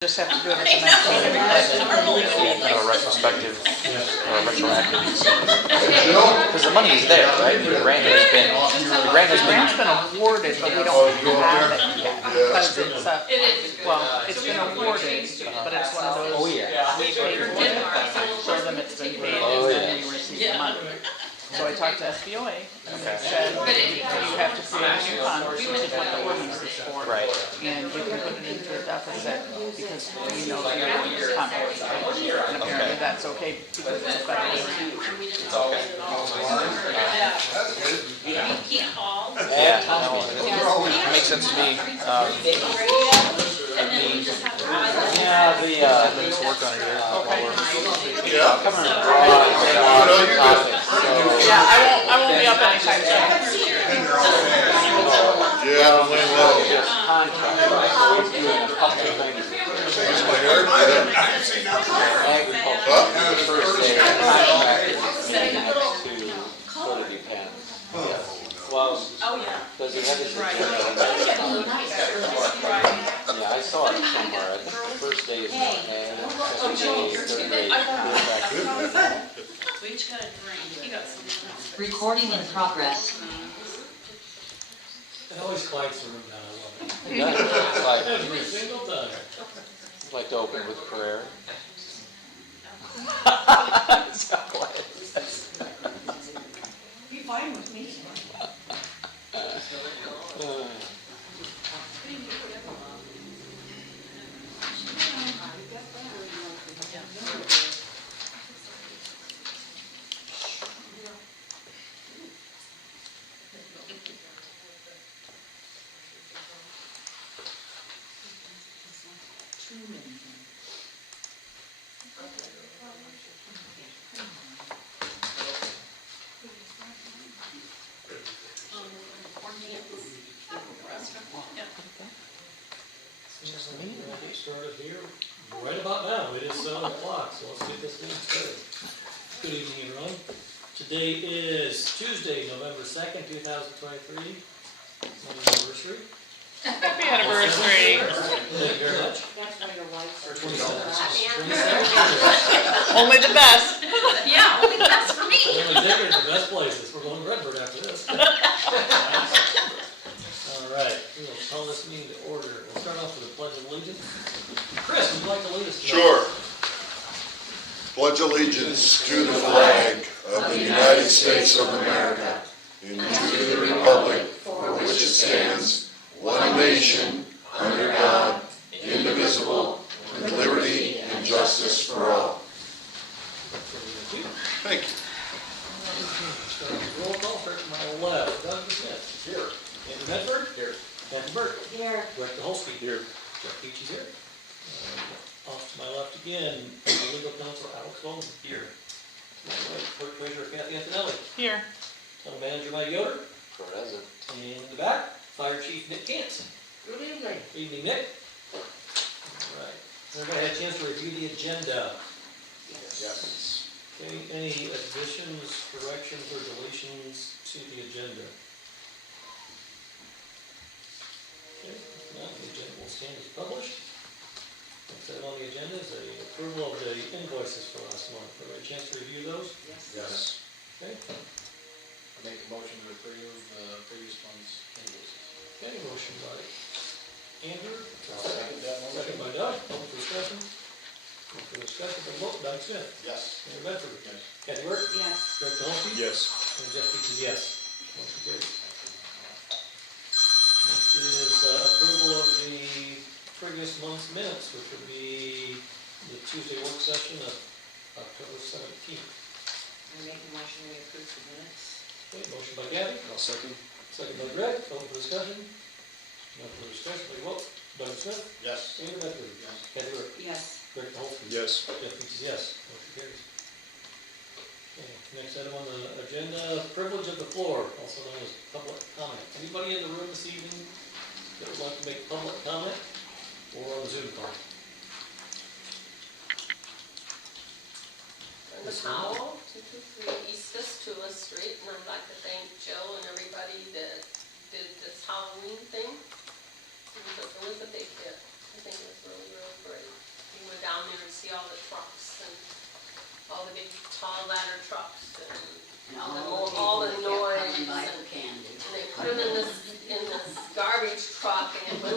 Just have to do it at the next meeting. Retrospective, retroactive. Because the money is there, right? The grant has been Grant's been awarded, but we don't have it yet. Because it's, it's been awarded, but it's one of those, we paid for it, show them it's been paid, and then we receive the money. So I talked to SBOA, and they said, you have to create a new fund, which is what the ordinance is for. Right. And you can put it into a deficit, because we know that your ordinance is complicated. And apparently that's okay, because it's a federal grant. Yeah, no, it makes sense to me. Let's work on it here. Yeah, I won't be up anytime soon. Does it have his agenda? Yeah, I saw it somewhere. I think the first day is not bad. Second day, third day. We each got a drink. You got something else. Recording in progress. It always quiets the room down. I love it. It does. It's like, Every single time. I'd like to open with prayer. Be fine with me. We'll started here right about now. It is 7 o'clock, so let's get this thing started. Good evening, everyone. Today is Tuesday, November 2nd, 2023. It's my anniversary. Happy anniversary. Thank you very much. Or 27. Only the best. Yeah, only that's for me. We're going to take her to the best places. We're going to Redbird after this. All right, we'll call this meeting to order. We'll start off with the Pledge of Allegiance. Chris, would you like to lead us tonight? Sure. Pledge allegiance to the flag of the United States of America and to the republic for which it stands, one nation, under God, indivisible, with liberty and justice for all. Thank you. Start with roll call, start from my left. Doug Smith. Here. Andrew Medford. Here. Kathy Burke. Here. Rick DeHolsky. Here. Jeff Peachy's here. Off to my left again, legal counsel Alex Bowman. Here. To my right, clerk treasurer Kathy Antonelli. Here. Town manager Mike Yoder. Present. And in the back, fire chief Nick Cant. Good evening. Evening, Nick. All right. Everybody had a chance to review the agenda. Yes. Okay, any additions, corrections, or deletions to the agenda? Okay, if not, the agenda will stand as published. Next item on the agenda is the approval of the invoices for last month. Everybody had a chance to review those? Yes. Okay, I make a motion to approve the previous month's invoices. okay, motion by Andrew. I'll second that motion. Second by Doug. Open for discussion. Open for discussion, the vote, Doug Smith. Yes. Andrew Medford. Yes. Kathy Burke. Yes. Rick DeHolsky. Yes. And Jeff Peachy, yes. Motion carries. Next is approval of the previous month's minutes, which would be the Tuesday work session of October 17th. I make a motion we approve the minutes. Okay, motion by Gabby, I'll second. second by Greg, open for discussion. No further discussion, we vote. Doug Smith. Yes. Andrew Medford. Yes. Kathy Burke. Yes. Rick DeHolsky. Yes. Jeff Peachy, yes. Motion carries. Okay, next item on the agenda, privilege of the floor, also known as public comment. Anybody in the room this evening that would like to make public comment or on the Zoom call? Liz Howell, 223 East Vistula Street, and I'd like to thank Joe and everybody that did this Halloween thing. It was a big hit. I think it was really, really great. see all the trucks and all the big tall ladder trucks and all the noise and they put them in this garbage truck and it went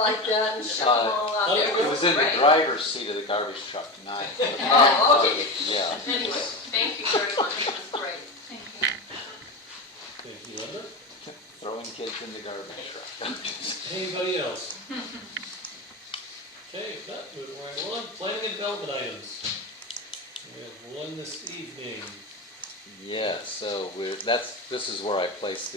like that and shut them all out. It was in the Great. driver's seat of the garbage truck, not. Oh, okay. Yeah. Anyway, thank you very much, it was great. Thank you. Thank you, Linda. Throwing kids in the garbage truck. Anybody else? Okay, if not, moving right on, planning and development items. We have one this evening. Yeah, so this is where I place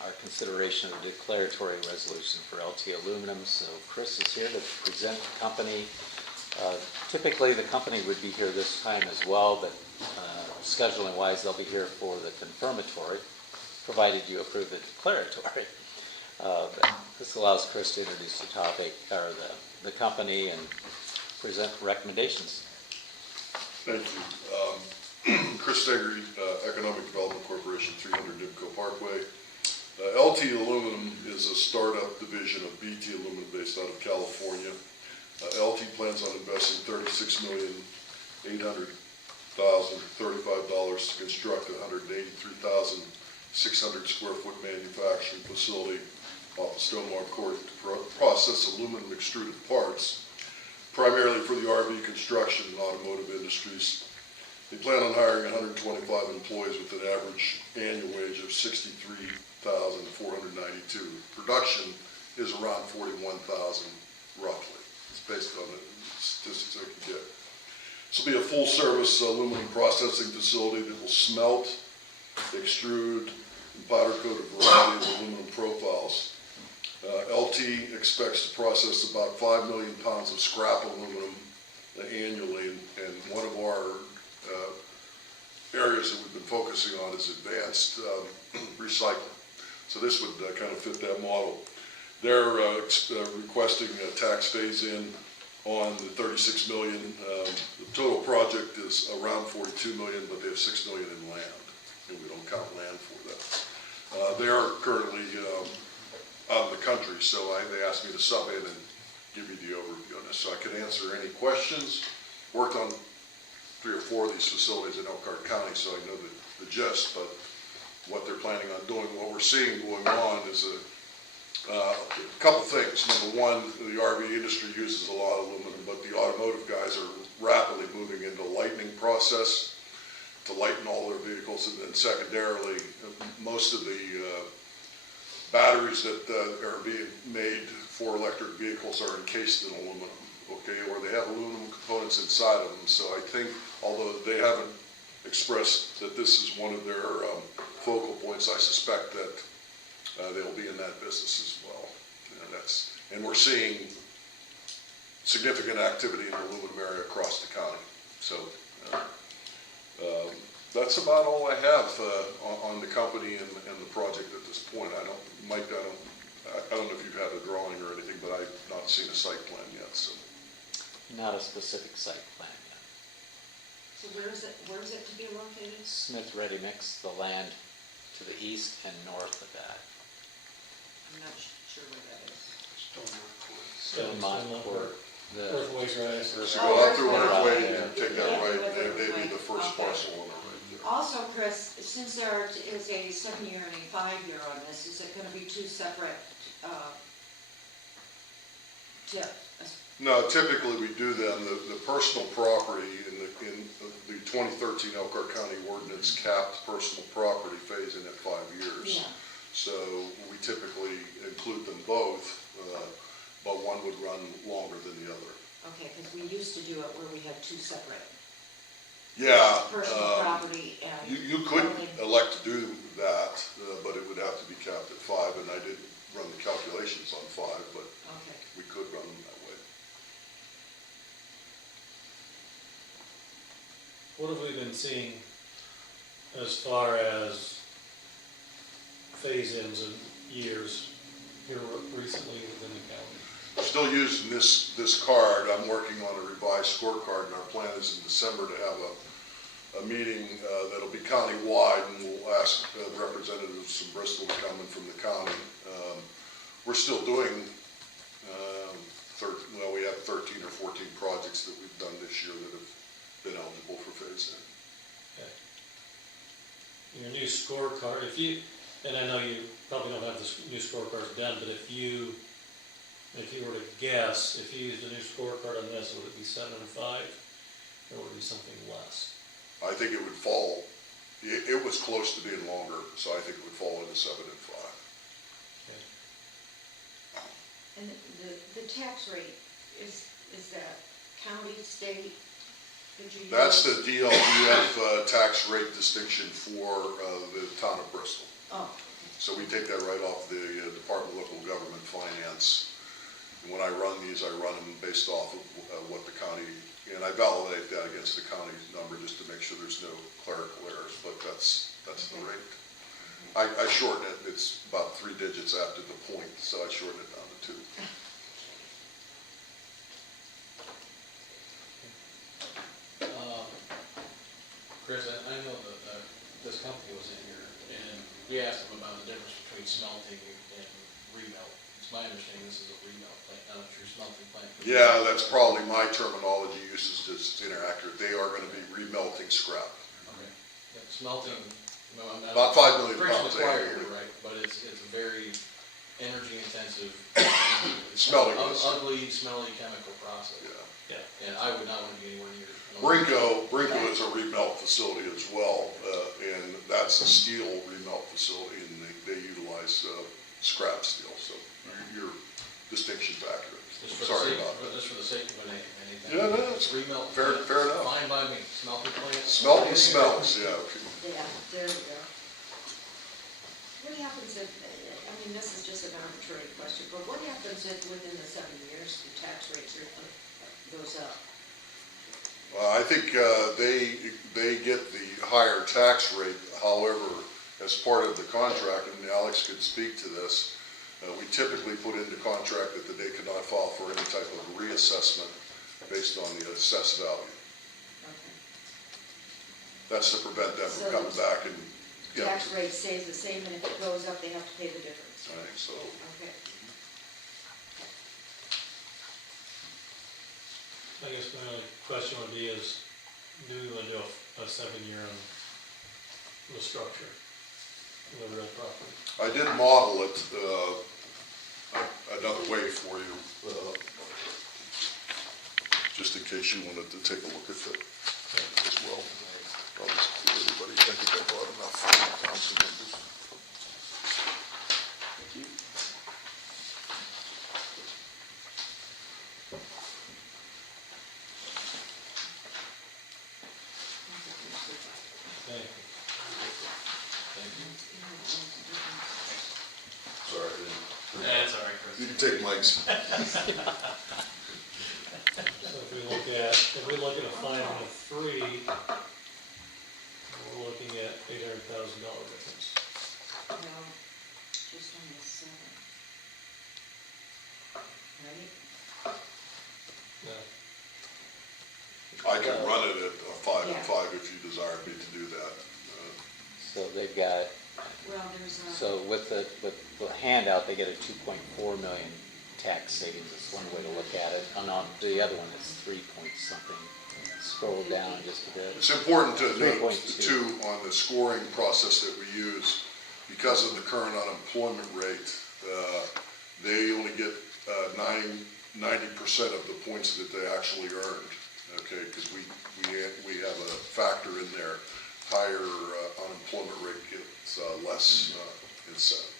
our consideration of the declaratory resolution for LT Aluminum. So Chris is here to present the company. Typically, the company would be here this time as well, but scheduling wise, they'll be here for the confirmatory, provided you approve the declaratory. But this allows Chris to introduce the topic, or the company, and present recommendations. Thank you. Chris Steggery, Economic Development Corporation, 300 Nimco Parkway. LT Aluminum is a startup division of BT Aluminum based out of California. LT plans on investing $36,800,035 to construct a 183,600 square foot manufacturing facility off of Stonewall Court to process aluminum extruded parts, primarily for the RV construction and automotive industries. They plan on hiring 125 employees with an average annual wage of $63,492. Production is around 41,000 roughly. It's based on the statistics I can get. This will be a full-service aluminum processing facility that will smelt, extrude, and powder coat a variety of aluminum profiles. LT expects to process about 5 million pounds of scrap aluminum annually, and one of our areas that we've been focusing on is advanced recycling. So this would kind of fit that model. They're requesting a tax phase-in on the 36 million. The total project is around 42 million, but they have 6 million in land, and we don't count land for that. They are currently out of the country, so they asked me to sub in and give you the overview on this, so I could answer any questions. Worked on 3 or 4 of these facilities in Elkhart County, so I know the gist, but what they're planning on doing, what we're seeing going on is a couple things. Number one, the RV industry uses a lot of aluminum, but the automotive guys are rapidly moving into lightening process to lighten all their vehicles, and then secondarily, most of the batteries that are being made for electric vehicles are encased in aluminum, okay, or they have aluminum components inside of them. So I think, although they haven't expressed that this is one of their focal points, I suspect that they'll be in that business as well. And we're seeing significant activity in the aluminum area across the county. So that's about all I have on the company and the project at this point. Mike, I don't know if you've had a drawing or anything, but I've not seen a site plan yet. So Not a specific site plan yet. So where is it to be located? Smith Ready Mix, the land to the east and north of that. I'm not sure where that is. Stonemont Court. Earthways Rise. There's go out through Earthway. Earthway and take that Yeah, right, Earthway. they'd be the first Okay. parcel on the right there. Also, Chris, since there is a 7-year and a 5-year on this, is it going to be 2 separate TIF? No, typically we do them, the personal property in the 2013 Elkhart County ordinance capped personal property phase in at 5 years. Yeah. So we typically include them both, but one would run longer than the other. Okay, because we used to do it where we had 2 separate. Yeah. Personal property and. You could building. elect to do that, but it would have to be capped at 5, and I didn't run the calculations on 5, but Okay. we could run them that way. What have we been seeing as far as phase-ins and years here recently within the county? Still using this card. I'm working on a revised scorecard, and our plan is in December to have a meeting that'll be county-wide, and we'll ask representatives from Bristol to come and from the county. We're still doing we have 13 or 14 projects that we've done this year that have been eligible for phase in. Okay. Your new scorecard, if you, and I know you probably don't have the new scorecards done, but if you were to guess, if you used a new scorecard on this, would it be 7 and 5, or would it be something less? I think it would fall, it was close to being longer, so I think it would fall into 7 and 5. Okay. And the tax rate, is that county, state, did you use? That's the DLUF tax rate distinction for the town of Bristol. Oh, So we take that right off the Department of Local Government Finance. And when I run these, I run them based off of what the county, and I validate that against the county's number just to make sure there's no clerical errors, but that's the rate. I shorten it, it's about 3 digits after the point, so I shorten it down to 2. Chris, I know that this company was in here, and he asked them about the difference between smelting and remelt. It's my understanding this is a remelt plant, not a true smelting plant. Yeah, that's probably my terminology use is just inaccurate. They are going to be remelting scrap. Okay. Yeah, smelting, no, I'm not. About 5 million Preaching pounds the choir annually. here, right, but it's a very energy intensive. Smelting is. Ugly, smelly chemical process. Yeah. And I would not want to be anywhere near. Brinko is a remelt facility as well, and that's a steel remelt facility, and they utilize scrap steel, so your distinction's accurate. Sorry about that. Just for the sake of anything. Yeah, no, it's remelt. fair enough. Fine by me, smelting plant. Smelting smells, yeah. yeah, there we go. What happens if, I mean, this is just an arbitrary question, but what happens if within the 7 years, the tax rate goes up? I think they get the higher tax rate, however, as part of the contract, and Alex could speak to this, we typically put into contract that they could not file for any type of reassessment based on the assessed value. Okay. That's to prevent them So from coming back and, Tax rate stays the same, and if it goes up, they have to pay the difference. right, so. Okay. I guess my only question would be is, do we want to do a 7-year on the structure, of the real property? I did model it another way for you, just in case you wanted to take a look at it as well. I'll just give everybody, I think I brought enough council members. Thank you. Thank you. Thank you. Sorry, I didn't. That's all right, Chris. You can take Mike's. So if we look at a 5 and a 3, we're looking at $800,000 difference. No, just on the 7. Right? No. I can run it at a 5 Yeah. and 5 if you desire me to do that. So they've got, Well, there's a. so with the handout, they get a 2.4 million tax savings. That's one way to look at it. And on the other one, it's 3 point something. Scroll down just a bit. It's important to note 3.2. too, on the scoring process that we use, because of the current unemployment rate, they only get 90% of the points that they actually earned, okay? Because we have a factor in there, higher unemployment rate gets less incentive.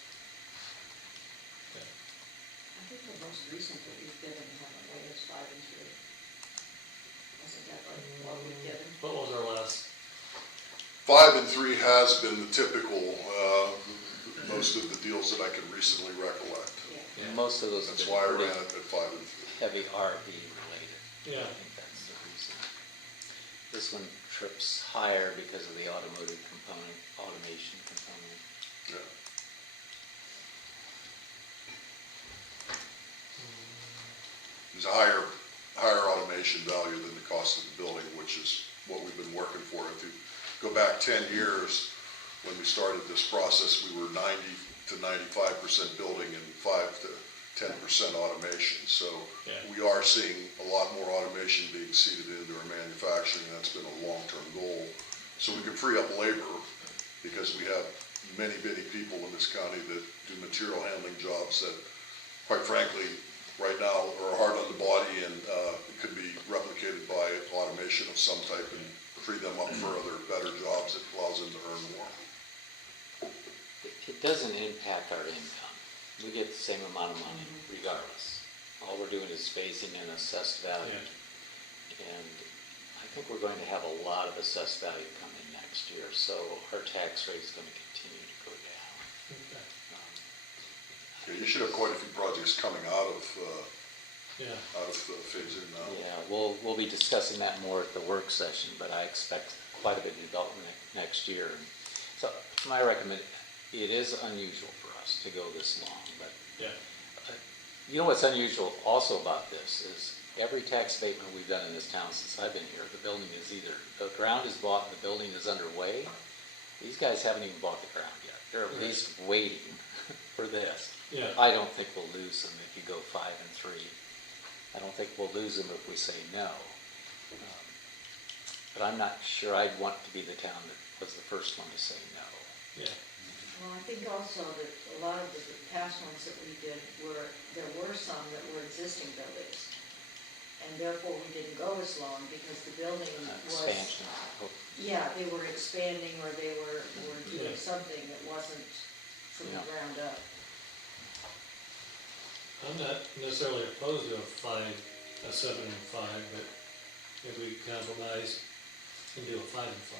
I think the most recent that we've given, haven't we, is 5 and 3. Wasn't that like what we've given? What was our last? 5 and 3 has been the typical, most of the deals that I can recently recollect. Yeah. Most of those have That's been why I pretty ran it at 5 and 3. heavy RV related. Yeah. I think that's the reason. This one trips higher because of the automotive component, automation component. Yeah. There's a higher automation value than the cost of the building, which is what we've been working for. If you go back 10 years, when we started this process, we were 90 to 95% building and 5 to 10% automation. So Yeah. we are seeing a lot more automation being seeded into our manufacturing. That's been a long-term goal. So we can free up labor because we have many people in this county that do material handling jobs that, quite frankly, right now are hard on the body and it could be replicated by automation of some type and free them up for other better jobs that allows them to earn more. It doesn't impact our income. We get the same amount of money regardless. All we're doing is phasing in assessed value. And I think we're going to have a lot of assessed value coming next year, so our tax rate is going to continue to go down. Okay. Yeah, you should have quite a few projects coming out of Yeah. phase-in now. Yeah, we'll be discussing that more at the work session, but I expect quite a bit of development next year. So my recommendation, it is unusual for us to go this long, but Yeah. you know what's unusual also about this is every tax abatement we've done in this town since I've been here, the building is either, the ground is bought and the building is underway. These guys haven't even bought the ground yet. They're at least waiting for this. Yeah. I don't think we'll lose them if you go 5 and 3. I don't think we'll lose them if we say no. But I'm not sure I'd want to be the town that was the first one to say no. Yeah. Well, I think also that a lot of the past ones that we did there were some that were existing buildings. And therefore, we didn't go as long because the building was. Expansion. Yeah, they were expanding or they were doing Yeah. something that wasn't from the Yeah. ground up. I'm not necessarily opposed to a 7 and 5, but if we compromise and do a 5 and 5.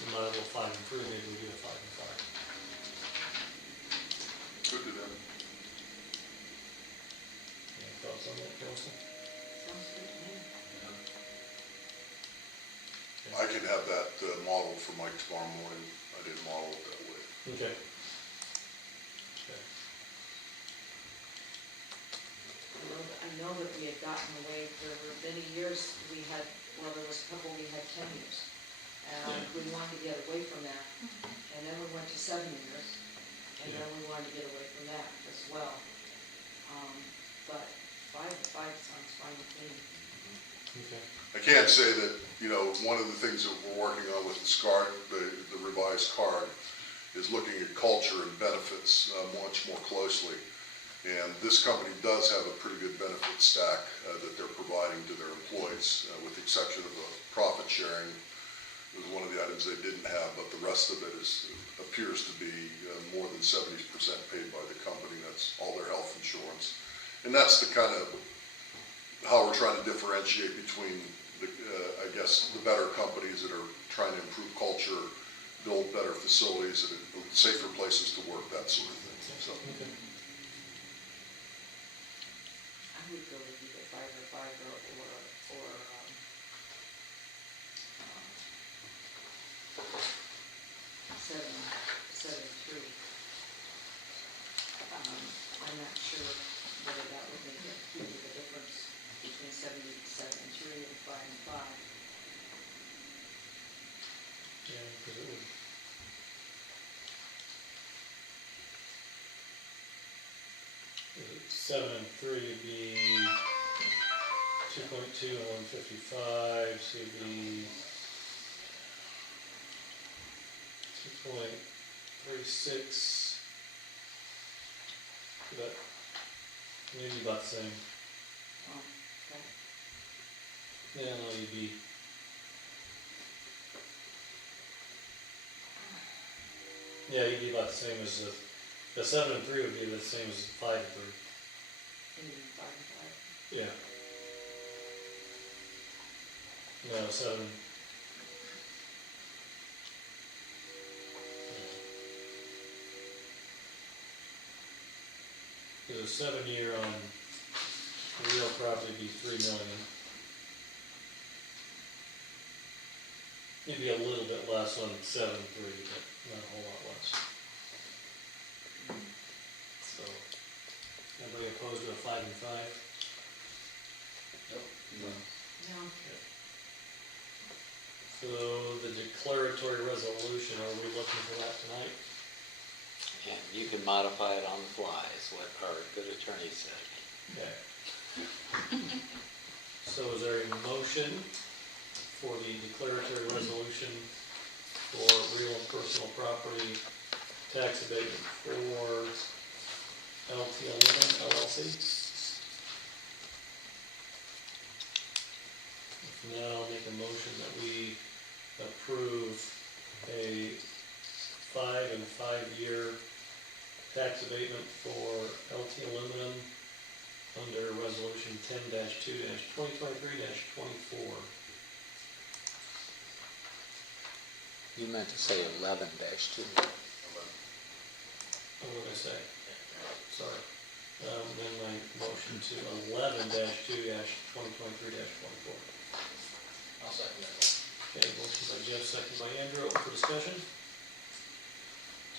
We might as well 5 and 3, maybe we do a 5 and 5. Good to them. Any thoughts on that, Council? Sounds good to me. I can have that model for Mike tomorrow morning. I didn't model it that way. Okay. I know that we had gotten away, there were many years we had, well, there was a couple we had 10 years. And we wanted to get away from that. And then we went to 7 years. And then we wanted to get away from that as well. But 5 to 5 sounds fine with me. Okay. I can't say that, one of the things that we're working on with this card, the revised card, is looking at culture and benefits much more closely. And this company does have a pretty good benefit stack that they're providing to their employees, with the exception of profit sharing. It was one of the items they didn't have, but the rest of it appears to be more than 70% paid by the company. That's all their health insurance. And that's the kind of how we're trying to differentiate between the better companies that are trying to improve culture, build better facilities, and safer places to work, that sort of thing. So, Okay. I would go with either 5 or 5 or 7-3. I'm not sure whether that would make a huge of a difference between 7-3 and 5 and 5. Yeah, because it would. Is it 7 and 3 would be 2.2 and 155, so it'd be 2.36. But maybe about the same. Oh, okay. Yeah, no, you'd be. Yeah, you'd be about the same as the 7 and 3 would be the same as 5 and 3. Maybe 5 and 5. Yeah. No, 7. Because a 7-year on real property would be $3 million. Maybe a little bit less on 7 and 3, but not a whole lot less. So, anybody opposed to a 5 and 5? No. So the declaratory resolution, are we looking for that tonight? And you can modify it on the fly, is what our good attorney said. Okay. So is there a motion for the declaratory resolution for real and personal property tax abatement for LT Aluminum LLC? If not, I'll make a motion that we approve a 5 and 5-year tax abatement for LT Aluminum under resolution 10-2-2023-24. You meant to say 11-2. What did I say? Sorry. Then my motion to 11-2-2023-24. I'll second that. Okay, motion by Jeff, second by Andrew. Open for discussion?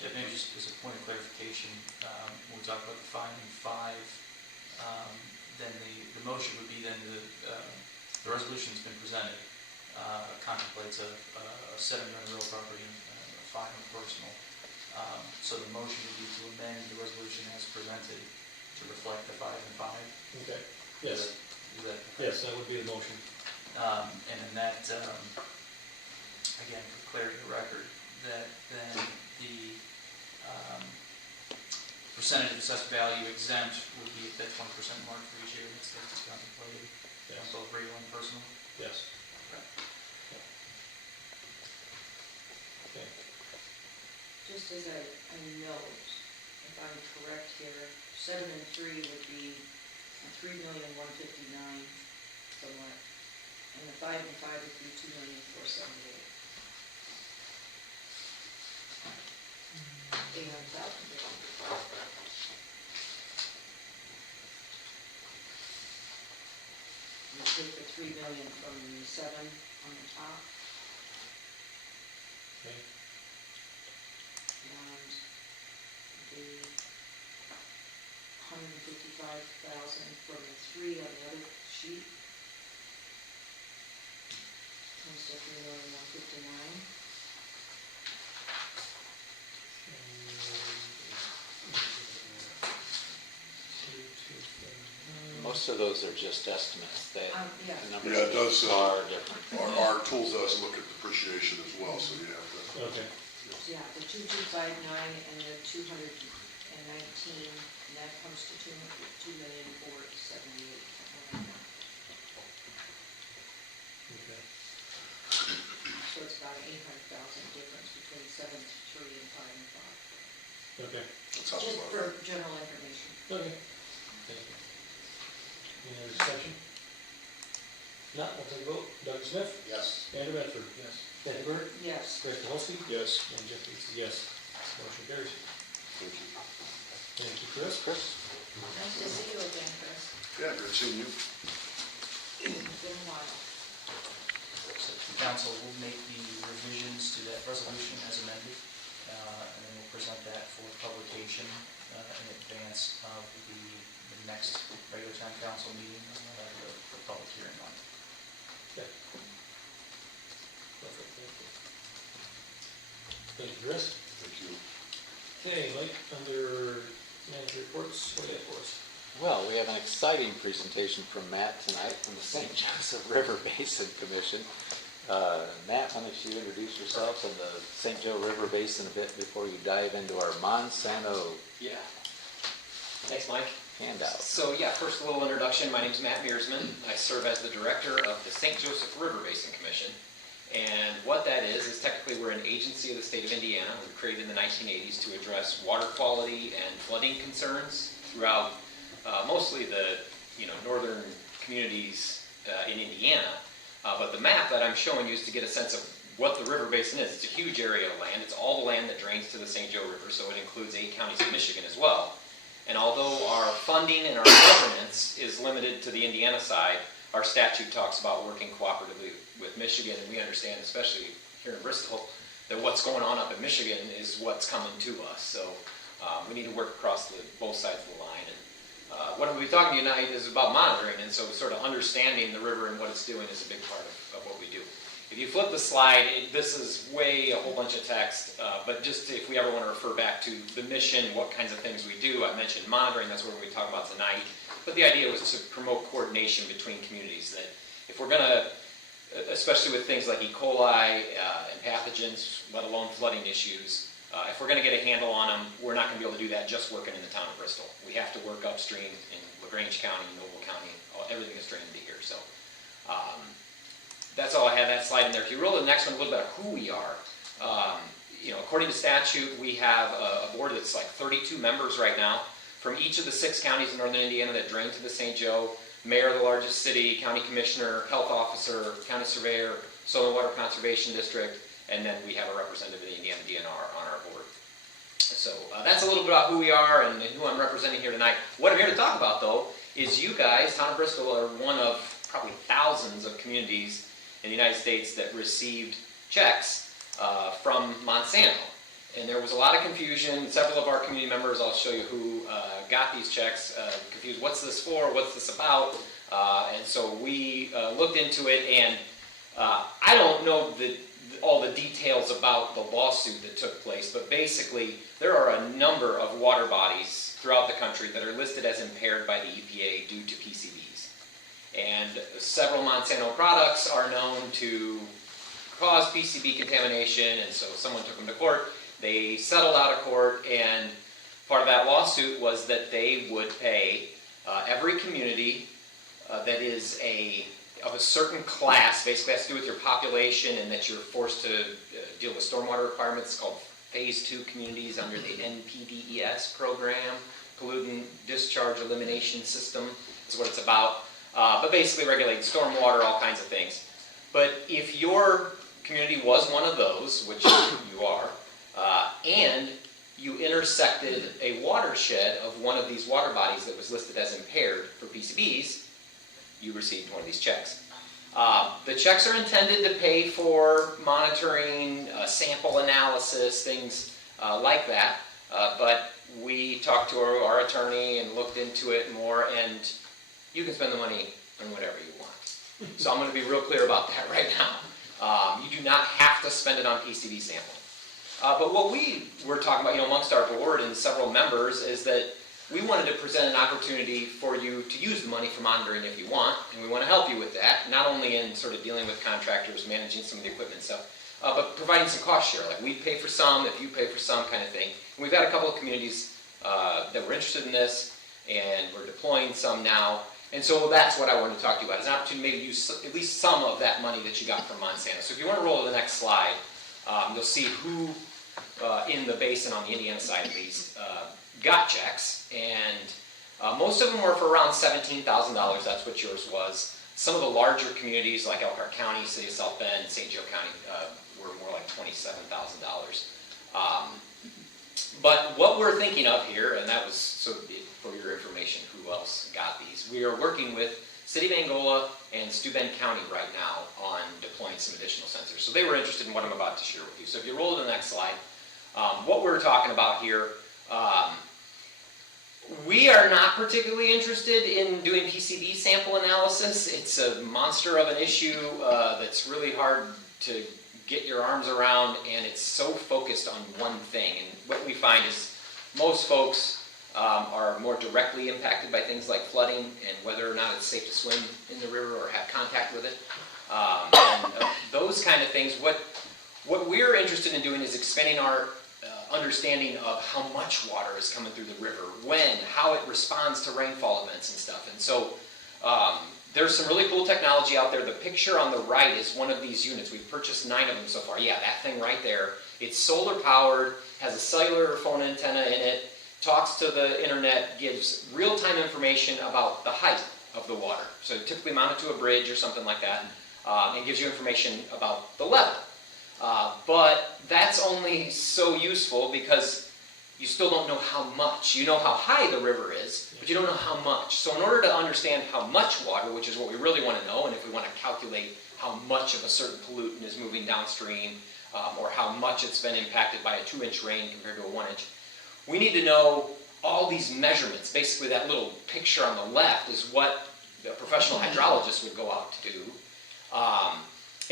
Jeff, maybe just as a point of clarification, when we talk about the 5 and 5, then the motion would be then the resolution's been presented, contemplates a 7 year on real property and a 5 on personal. So the motion would be to amend the resolution as presented to reflect the 5 and 5. Okay. Yes. Is that? Yes, that would be the motion. And then that, again, for clarity of record, that then the percentage of assessed value exempt would be at that 20% mark for each year. That's contemplated on Yes. both real and personal. Yes. Okay. Just as a note, if I'm correct here, 7 and 3 would be 3,159,000 somewhat, and the 5 and 5 would be 2,478,000. 800,000. You take the 3 million from the 7 on the top, Okay. and the 155,000 from the 3 on the other sheet comes to 3,159,000. Most of those are just estimates. Yeah. The numbers Yeah, it does, are different. our tool does look at depreciation as well, so you have to. Okay. Yeah, the 2259 and the 219, and that comes to 2,478,000. Okay. So it's about 800,000 difference between 7 to 3 and 5 and 5. Okay. That sounds Just about for right. general information. Okay. Thank you. Any other discussion? Not, we'll take a vote. Doug Smith? Yes. Andrew Bedford? Yes. Kathy Burke? Yes. Greg Polowski? Yes. And Jeff Eats, yes. Motion carries. Thank you. Thank you, Chris. Chris? Nice to see you again, Chris. Yeah, good seeing you. It's been a while. So the council will make the revisions to that resolution as amended, and then we'll present that for publication in advance of the next regular town council meeting, the public hearing on it. Okay. Perfect, thank you. Thank you, Chris. Thank you. Okay, Mike, under manager reports, what do you have for us? Well, we have an exciting presentation from Matt tonight from the St. Joseph River Basin Commission. Matt, why don't you introduce yourself and the St. Joe River Basin a bit before you dive into our Monsanto Yeah. Thanks, Mike. handout. So yeah, first a little introduction. My name is Matt Mearsman. I serve as the director of the St. Joseph River Basin Commission. And what that is technically we're an agency of the state of Indiana. We were created in the 1980s to address water quality and flooding concerns throughout mostly the northern communities in Indiana. But the map that I'm showing you is to get a sense of what the river basin is. It's a huge area of land. It's all the land that drains to the St. Joe River, so it includes 8 counties of Michigan as well. And although our funding and our governance is limited to the Indiana side, our statute talks about working cooperatively with Michigan, and we understand, especially here in Bristol, that what's going on up in Michigan is what's coming to us. So we need to work across both sides of the line. And what I'm going to be talking to you tonight is about monitoring, and so sort of understanding the river and what it's doing is a big part of what we do. If you flip the slide, this is way a whole bunch of text, but just if we ever want to refer back to the mission, what kinds of things we do, I mentioned monitoring, that's what we talk about tonight. But the idea was to promote coordination between communities, that if we're going to, especially with things like E. coli and pathogens, let alone flooding issues, if we're going to get a handle on them, we're not going to be able to do that just working in the town of Bristol. We have to work upstream in LaGrange County, Noble County, everything is drained into here. So that's all I had that slide in there. If you roll to the next one, a little bit of who we are. According to statute, we have a board that's like 32 members right now from each of the 6 counties in northern Indiana that drain to the St. Joe. Mayor of the largest city, county commissioner, health officer, county surveyor, soil and water conservation district, and then we have a representative of the Indiana DNR on our board. So that's a little bit about who we are and who I'm representing here tonight. What I'm here to talk about, though, is you guys, town of Bristol, are one of probably thousands of communities in the United States that received checks from Monsanto. And there was a lot of confusion. Several of our community members, I'll show you who got these checks, confused, what's this for, what's this about? And so we looked into it, and I don't know all the details about the lawsuit that took place, but basically there are a number of water bodies throughout the country that are listed as impaired by the EPA due to PCBs. And several Monsanto products are known to cause PCB contamination, and so someone took them to court. They settled out of court, and part of that lawsuit was that they would pay every community that is of a certain class, basically has to do with your population, and that you're forced to deal with stormwater requirements. It's called Phase 2 communities under the NPDES program, Pollutant Discharge Elimination System is what it's about. But basically regulating stormwater, all kinds of things. But if your community was one of those, which you are, and you intersected a watershed of one of these water bodies that was listed as impaired for PCBs, you received one of these checks. The checks are intended to pay for monitoring, sample analysis, things like that. But we talked to our attorney and looked into it more, and you can spend the money on whatever you want. So I'm going to be real clear about that right now. You do not have to spend it on PCB sampling. But what we were talking about, amongst our board and several members, is that we wanted to present an opportunity for you to use the money for monitoring if you want, and we want to help you with that, not only in sort of dealing with contractors, managing some of the equipment stuff, but providing some cost share, like we pay for some, if you pay for some kind of thing. And we've had a couple of communities that were interested in this, and we're deploying some now. And so that's what I wanted to talk to you about, is an opportunity to maybe use at least some of that money that you got from Monsanto. So if you want to roll to the next slide, you'll see who in the basin on the Indiana side at least got checks, and most of them were for around $17,000. That's what yours was. Some of the larger communities like Elkhart County, City of South Bend, St. Joe County were more like $27,000. But what we're thinking of here, and that was so for your information, who else got these? We are working with City of Angola and Steuben County right now on deploying some additional sensors. So they were interested in what I'm about to share with you. So if you roll to the next slide, what we're talking about here, we are not particularly interested in doing PCB sample analysis. It's a monster of an issue that's really hard to get your arms around, and it's so focused on one thing. And what we find is most folks are more directly impacted by things like flooding and whether or not it's safe to swim in the river or have contact with it. Those kind of things. What we're interested in doing is expanding our understanding of how much water is coming through the river, when, how it responds to rainfall events and stuff. And so there's some really cool technology out there. The picture on the right is one of these units. We've purchased 9 of them so far. Yeah, that thing right there. It's solar powered, has a cellular phone antenna in it, talks to the internet, gives real-time information about the height of the water. So typically mounted to a bridge or something like that, and gives you information about the level. But that's only so useful because you still don't know how much. You know how high the river is, but you don't know how much. So in order to understand how much water, which is what we really want to know, and if we want to calculate how much of a certain pollutant is moving downstream, or how much it's been impacted by a 2-inch rain compared to a 1-inch, we need to know all these measurements. Basically, that little picture on the left is what the professional hydrologist would go out to do.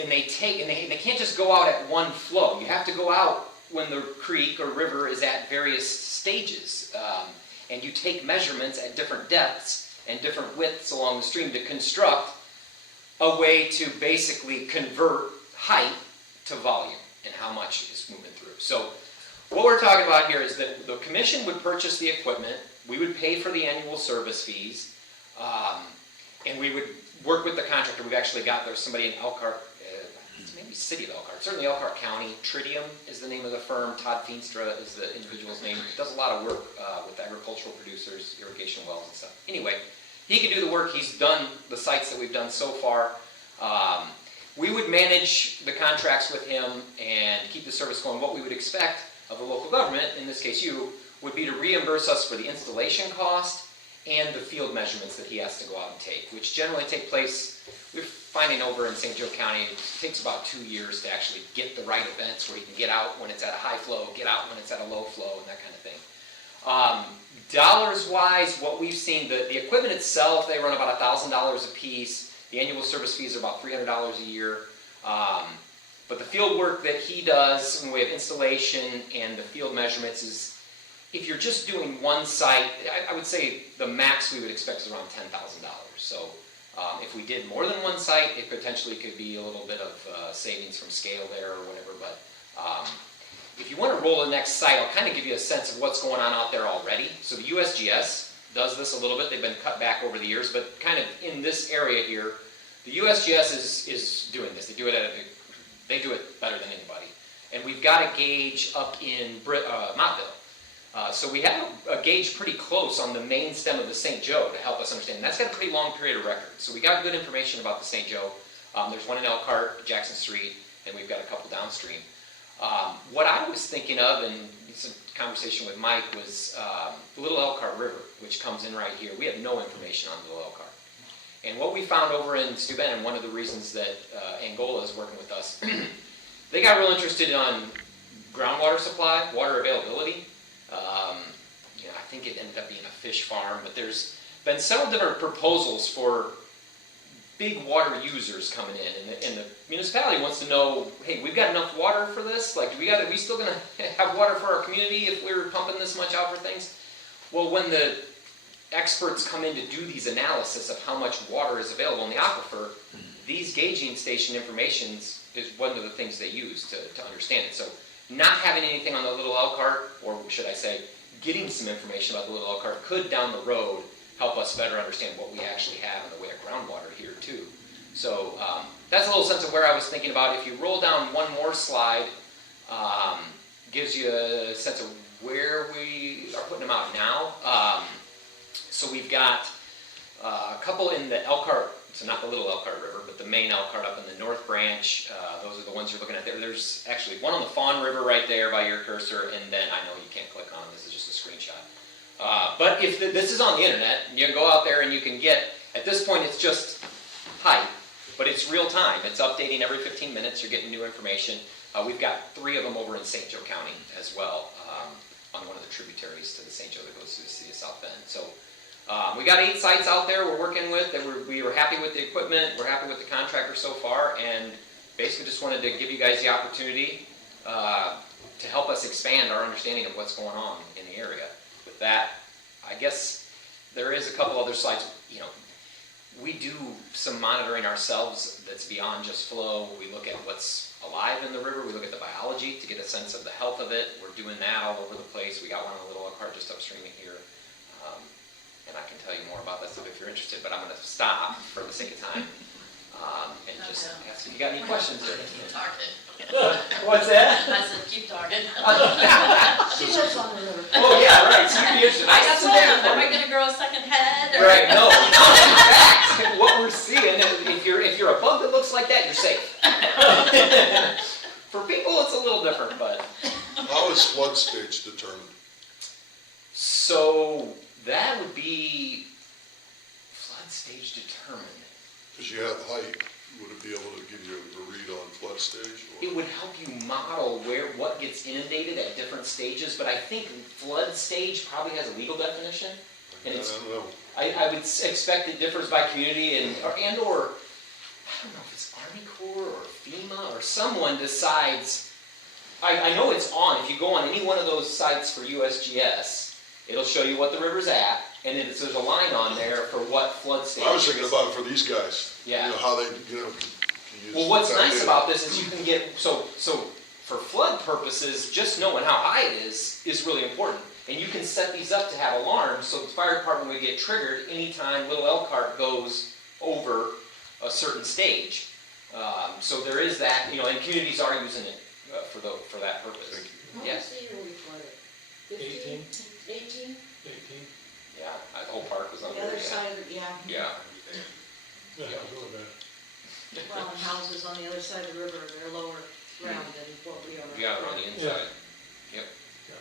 and they can't just go out at one flow. You have to go out when the creek or river is at various stages. And you take measurements at different depths and different widths along the stream to construct a way to basically convert height to volume and how much is moving through. So what we're talking about here is that the commission would purchase the equipment, we would pay for the annual service fees, and we would work with the contractor. We've actually got, there's somebody in Elkhart, maybe City of Elkhart, certainly Elkhart County. Tritium is the name of the firm. Todd Feenstra is the individual's name. He does a lot of work with agricultural producers, irrigation wells and stuff. Anyway, he can do the work. He's done the sites that we've done so far. We would manage the contracts with him and keep the service going. What we would expect of the local government, in this case you, would be to reimburse us for the installation cost and the field measurements that he has to go out and take, which generally take place, we're finding over in St. Joe County, it takes about 2 years to actually get the right events where you can get out when it's at a high flow, get out when it's at a low flow, and that kind of thing. Dollars-wise, what we've seen, the equipment itself, they run about $1,000 a piece. The annual service fees are about $300 a year. But the field work that he does in the way of installation and the field measurements is, if you're just doing one site, I would say the max we would expect is around $10,000. So if we did more than one site, it potentially could be a little bit of savings from scale there or whatever. But if you want to roll the next site, I'll kind of give you a sense of what's going on out there already. So the USGS does this a little bit. They've been cut back over the years, but kind of in this area here, the USGS is doing this. They do it better than anybody. And we've got a gauge up in Mottville. So we have a gauge pretty close on the main stem of the St. Joe to help us understand. And that's got a pretty long period of record. So we got good information about the St. Joe. There's one in Elkhart, Jackson Street, and we've got a couple downstream. What I was thinking of, and some conversation with Mike, was the Little Elkhart River, which comes in right here. We have no information on Little Elkhart. And what we found over in Steuben, and one of the reasons that Angola is working with us, they got real interested on groundwater supply, water availability. I think it ended up being a fish farm, but there's been several different proposals for big water users coming in, and the municipality wants to know, hey, we've got enough water for this? Like, are we still going to have water for our community if we're pumping this much out for things? Well, when the experts come in to do these analysis of how much water is available in the aquifer, these gauging station informations is one of the things they use to understand it. So not having anything on the Little Elkhart, or should I say, getting some information about the Little Elkhart could down the road help us better understand what we actually have in the way of groundwater here too. So that's a little sense of where I was thinking about. If you roll down one more slide, gives you a sense of where we are putting them out now. So we've got a couple in the Elkhart, so not the Little Elkhart River, but the main Elkhart up in the North Branch. Those are the ones you're looking at there. There's actually one on the Fawn River right there by your cursor, and then I know you can't click on them, this is just a screenshot. But if this is on the internet, you can go out there and you can get, at this point it's just height, but it's real time. It's updating every 15 minutes, you're getting new information. We've got 3 of them over in St. Joe County as well, on one of the tributaries to the St. Joe that goes through the city of South Bend. So we got 8 sites out there we're working with, that we were happy with the equipment, we're happy with the contractor so far, and basically just wanted to give you guys the opportunity to help us expand our understanding of what's going on in the area. With that, I guess there is a couple other slides. You know, we do some monitoring ourselves that's beyond just flow. We look at what's alive in the river, we look at the biology to get a sense of the health of it. We're doing that all over the place. We got one in Little Elkhart just upstream of here. And I can tell you more about that stuff if you're interested, but I'm going to stop for the sake of time and just ask if you got any questions. Keep talking. What's that? I said, keep talking. She lives on the river. Oh, yeah, right. So you'd be interested. I got some data Am for I you. gonna grow a second head? Or? Right, no. In fact, what we're seeing, if you're a bug that looks like that, you're safe. For people, it's a little different, but. How is flood stage determined? So that would be flood stage determined. Because you have height, would it be able to give you a read on flood stage? Or? It would help you model what gets inundated at different stages, but I think flood stage probably has a legal definition. And I don't know. I would expect it differs by community or don't know if it's Army Corps or FEMA or someone decides, I know it's on, if you go on any one of those sites for USGS, it'll show you what the river's at, and then there's a line on there for what flood stage. I was thinking about it for these guys. Yeah. You know, how they, you know, can use Well, what's that nice data. about this is you can get, so for flood purposes, just knowing how high it is really important. And you can set these up to have alarms, so the fire department would get triggered anytime Little Elkhart goes over a certain stage. So there is that, you know, and communities are using it for that purpose. Thank you. How Yes. much year we flooded? 18. 18? 18. Yeah, the whole park was The under, other yeah. side of it, yeah. Yeah. Yeah, really bad. Well, and houses on the other side of the river, they're lower ground than what we are. Yeah, on the Yeah. inside. Yep. Yeah.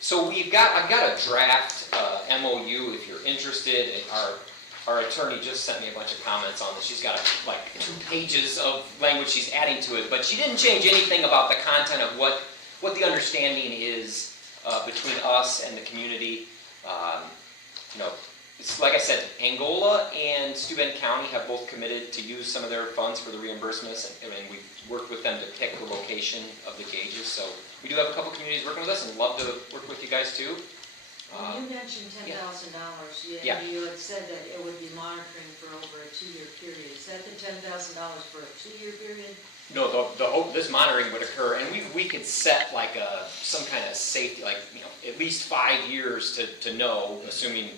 So I've got a draft MOU if you're interested. Our attorney just sent me a bunch of comments on this. She's got like 2 pages of language she's adding to it, but she didn't change anything about the content of what the understanding is between us and the community. You know, it's like I said, Angola and Steuben County have both committed to use some of their funds for the reimbursements, and we've worked with them to pick the location of the gauges. So we do have a couple communities working with us, and love to work with you guys too. When you mentioned $10,000, Yeah. you had said that it would be monitoring for over a 2-year period. Is that the $10,000 for a 2-year period? No, this monitoring would occur, and we could set like some kind of safety, like, you know, at least 5 years to know, assuming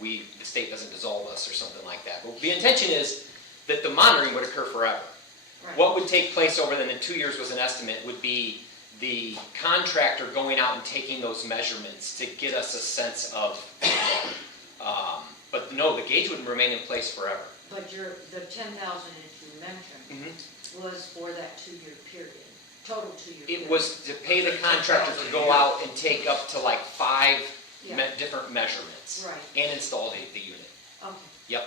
the state doesn't dissolve us or something like that. But the intention is that the monitoring would occur forever. Right. What would take place over the 2 years was an estimate, would be the contractor going out and taking those measurements to get us a sense of, but no, the gauge would remain in place forever. But the $10,000 that you mentioned was for that 2-year period, total 2-year period. It was to pay the contractor to go out and take up to like 5 Yeah. different measurements. Right. And install the unit. Okay, Yep.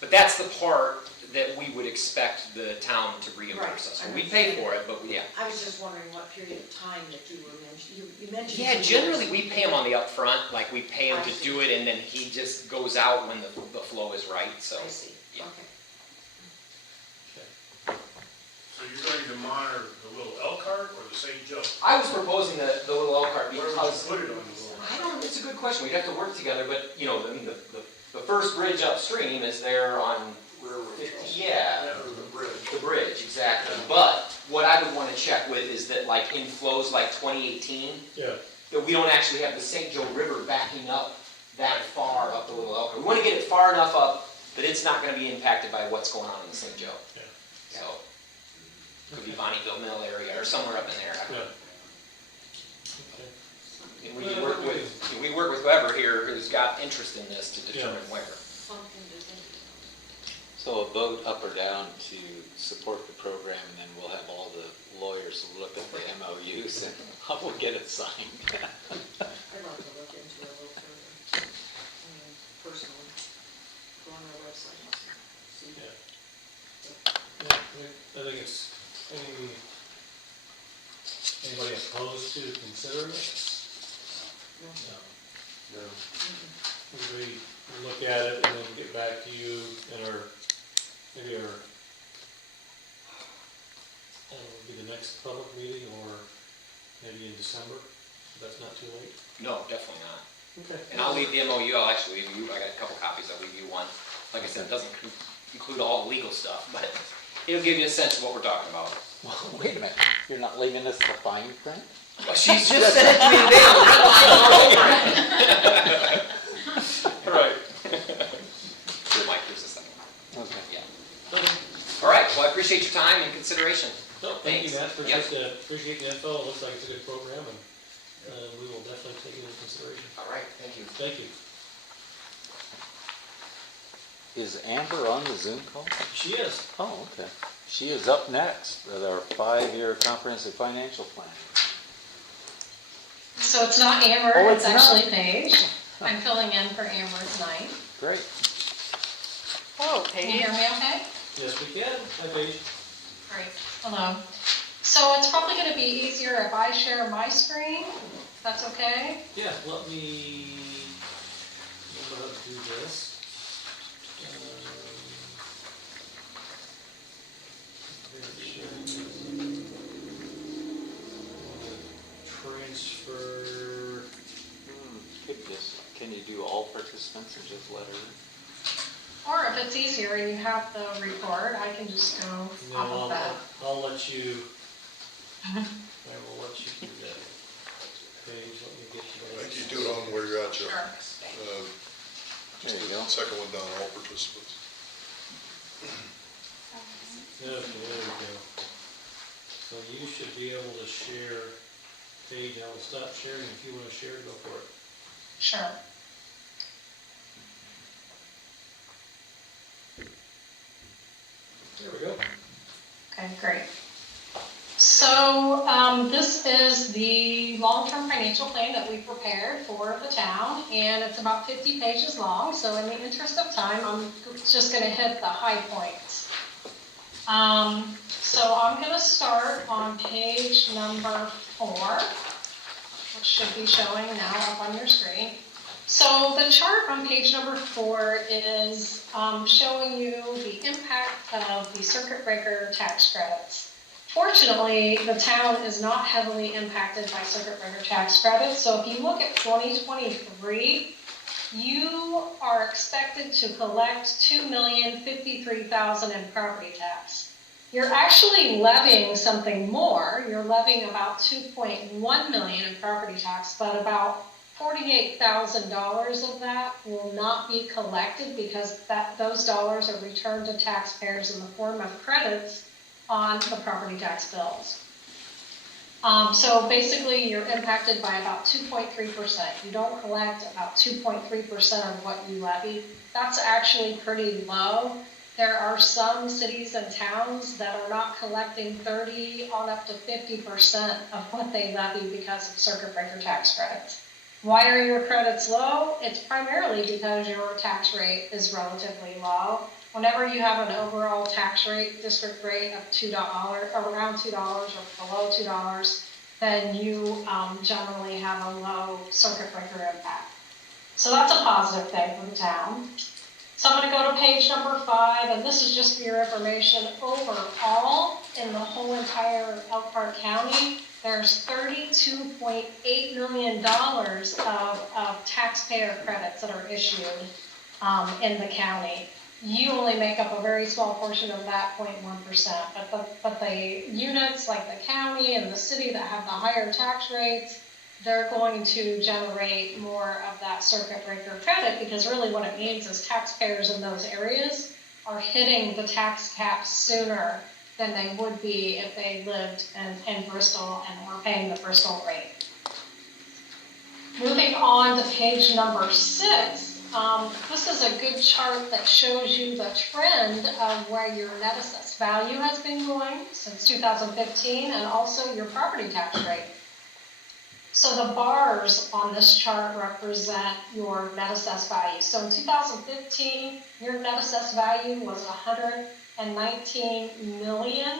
But that's the part that we would expect the town to reimburse us. Right. We pay for it, but yeah. I was just wondering what period of time that you were mentioning. You mentioned. Yeah, 2 generally years. we pay him on the upfront, like we pay him I to see. do it and then he just goes out when the flow is right, so. I see, yeah. okay. So you're going to monitor the Little Elkhart or the St. Joe? I was proposing the Little Elkhart Where would you because, put it on the Little? I don't, it's a good question, we'd have to work together, but, you know, I mean, the first bridge upstream is there on 50, yeah. The bridge, exactly. But what I would want to check with is that like in flows like 2018, Yeah. that we don't actually have the St. Joe River backing up that far up the Little Elkhart. We want to get it far enough up that it's not going to be impacted by what's going on in the St. Joe. Yeah. So, could be Bonnieville Mill area or somewhere up in there. Yeah. Okay. And we work with whoever here who's got interest in this to determine Yeah. where. Something to think So a vote up or down to support the program, and then we'll have all the lawyers look at the MOUs and we'll get it signed. about. I'd like to look into it a little further. I mean, personally, go on our website and see. Yeah. Yeah, I think it's, anybody opposed to considering it? No. No. We look at it and then get back to you in maybe our, would be the next public meeting or maybe in December, if that's not too late. No, definitely not. Okay. And I'll leave the MOU, I'll actually leave you, I got a couple copies, I'll leave you one. Like I said, it doesn't include all the legal stuff, but it'll give you a sense of what we're talking about. Well, wait a minute, you're not leaving us the fine print? Well, she's just sent it to me today, the red line all over it. Right. Here, Mike, here's the second one. Okay. Yeah. All right, well, I appreciate your time and consideration. No, thank you, Matt, Yep. appreciate the info, it looks like it's a good program, and we will definitely take it into consideration. All right, thank you. Thank you. Is Amber on the Zoom call? She is. Oh, okay. She is up next with our 5-year comprehensive financial plan. So it's not Amber, Oh, it's it's actually Paige. I'm filling in for Amber tonight. Great. Oh, Can you Paige. hear me okay? Yes, we can. Hi, Paige. All right, hello. So it's probably going to be easier if I share my screen, if that's okay? Yeah, let me remember how to do this. can you do all participants or just let her? Or if it's easier and you have the report, I can just go No, off of that. I'll let you, I will let you do that. Page, let me get you I that. think you do it on where you're at, Jeff. Sure. There you go. Second one down, all participants. Okay, there we go. So you should be able to share page. I will stop sharing. If you want to share, go for it. Sure. There we go. Okay, great. So this is the long-term financial plan that we prepared for the town, and it's about 50 pages long. So in the interest of time, I'm just going to hit the high points. So I'm going to start on page number 4, which should be showing now up on your screen. So the chart on page number 4 is showing you the impact of the circuit breaker tax credits. Fortunately, the town is not heavily impacted by circuit breaker tax credits. So if you look at 2023, you are expected to collect $2,053,000 in property tax. You're actually levying something more. You're levying about $2.1 million in property tax, but about $48,000 of that will not be collected because those dollars are returned to taxpayers in the form of credits on the property tax bills. So basically, you're impacted by about 2.3%. You don't collect about 2.3% of what you levy. That's actually pretty low. There are some cities and towns that are not collecting 30 on up to 50% of what they levy because of circuit breaker tax credits. Why are your credits low? It's primarily because your tax rate is relatively low. Whenever you have an overall tax rate, district rate of $2, around $2 or below $2, then you generally have a low circuit breaker impact. So that's a positive thing for the town. So I'm going to go to page number 5, and this is just for your information. Overall, in the whole entire Elkhart County, there's $32.8 million of taxpayer credits that are issued in the county. You only make up a very small portion of that, 0.1%. But the units like the county and the city that have the higher tax rates, they're going to generate more of that circuit breaker credit, because really what it means is taxpayers in those areas are hitting the tax cap sooner than they would be if they lived in Bristol and were paying the Bristol rate. Moving on to page number 6, this is a good chart that shows you the trend of where your net assessed value has been going since 2015, and also your property tax rate. So the bars on this chart represent your net assessed value. So in 2015, your net assessed value was $119 million.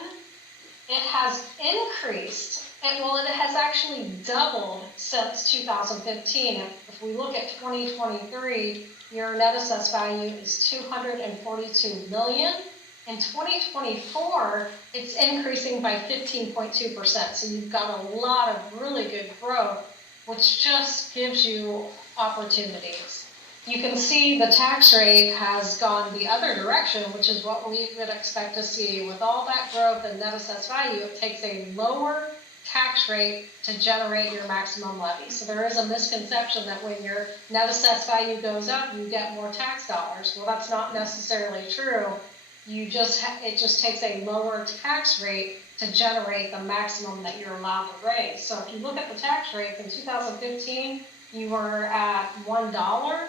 It has increased, it has actually doubled since 2015. If we look at 2023, your net assessed value is $242 million. In 2024, it's increasing by 15.2%. So you've got a lot of really good growth, which just gives you opportunities. You can see the tax rate has gone the other direction, which is what we would expect to see. With all that growth in net assessed value, it takes a lower tax rate to generate your maximum levy. So there is a misconception that when your net assessed value goes up, you get more tax dollars. Well, that's not necessarily true. It just takes a lower tax rate to generate the maximum that you're allowed to raise. So if you look at the tax rates in 2015, you were at $1.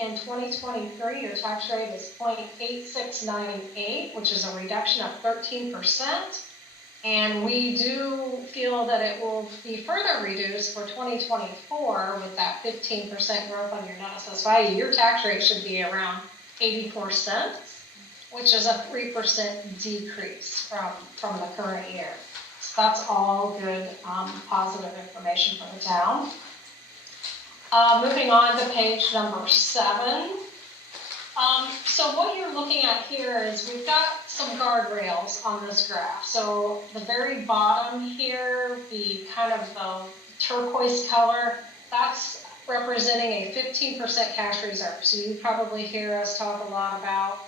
In 2023, your tax rate is 0.8698, which is a reduction of 13%. And we do feel that it will be further reduced for 2024 with that 15% growth on your net assessed value. Your tax rate should be around 84 cents, which is a 3% decrease from the current year. So that's all good, positive information for the town. Moving on to page number 7. So what you're looking at here is we've got some guardrails on this graph. So the very bottom here, the kind of the turquoise color, that's representing a 15% cash reserve. So you probably hear us talk a lot about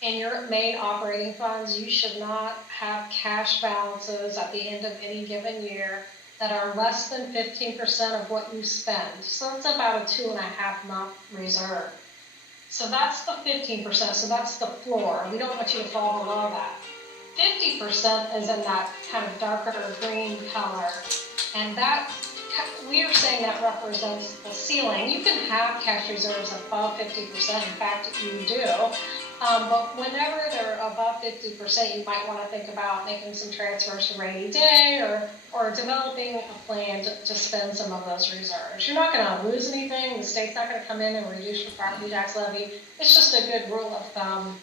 in your main operating funds, you should not have cash balances at the end of any given year that are less than 15% of what you spend. So it's about a 2.5-month reserve. So that's the 15%, so that's the floor. We don't want you to fall below that. 50% is in that kind of darker green color, and that, we are saying that represents the ceiling. You can have cash reserves above 50%, in fact, you do. But whenever they're above 50%, you might want to think about making some transfers to rainy day or developing a plan to spend some of those reserves. You're not going to lose anything. The state's not going to come in and reduce your property tax levy. It's just a good rule of thumb,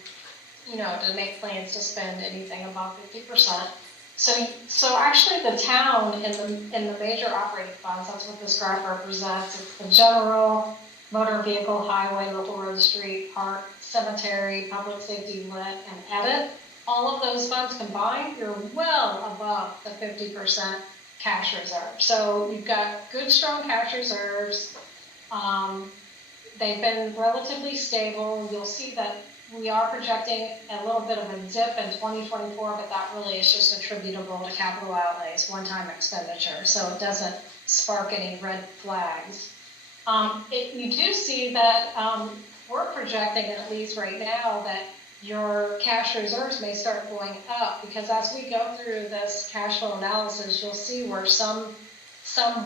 you know, to make plans to spend anything above 50%. So actually the town in the major operating funds, that's what this graph represents. It's the general, motor vehicle, highway, local road, street, park, cemetery, public safety, lit, and edit. All of those funds combined, you're well above the 50% cash reserve. So you've got good, strong cash reserves. They've been relatively stable. You'll see that we are projecting a little bit of a dip in 2024, but that really is just attributable to capital outlays, one-time expenditure. So it doesn't spark any red flags. You do see that we're projecting, at least right now, that your cash reserves may start going up, because as we go through this cash flow analysis, you'll see where some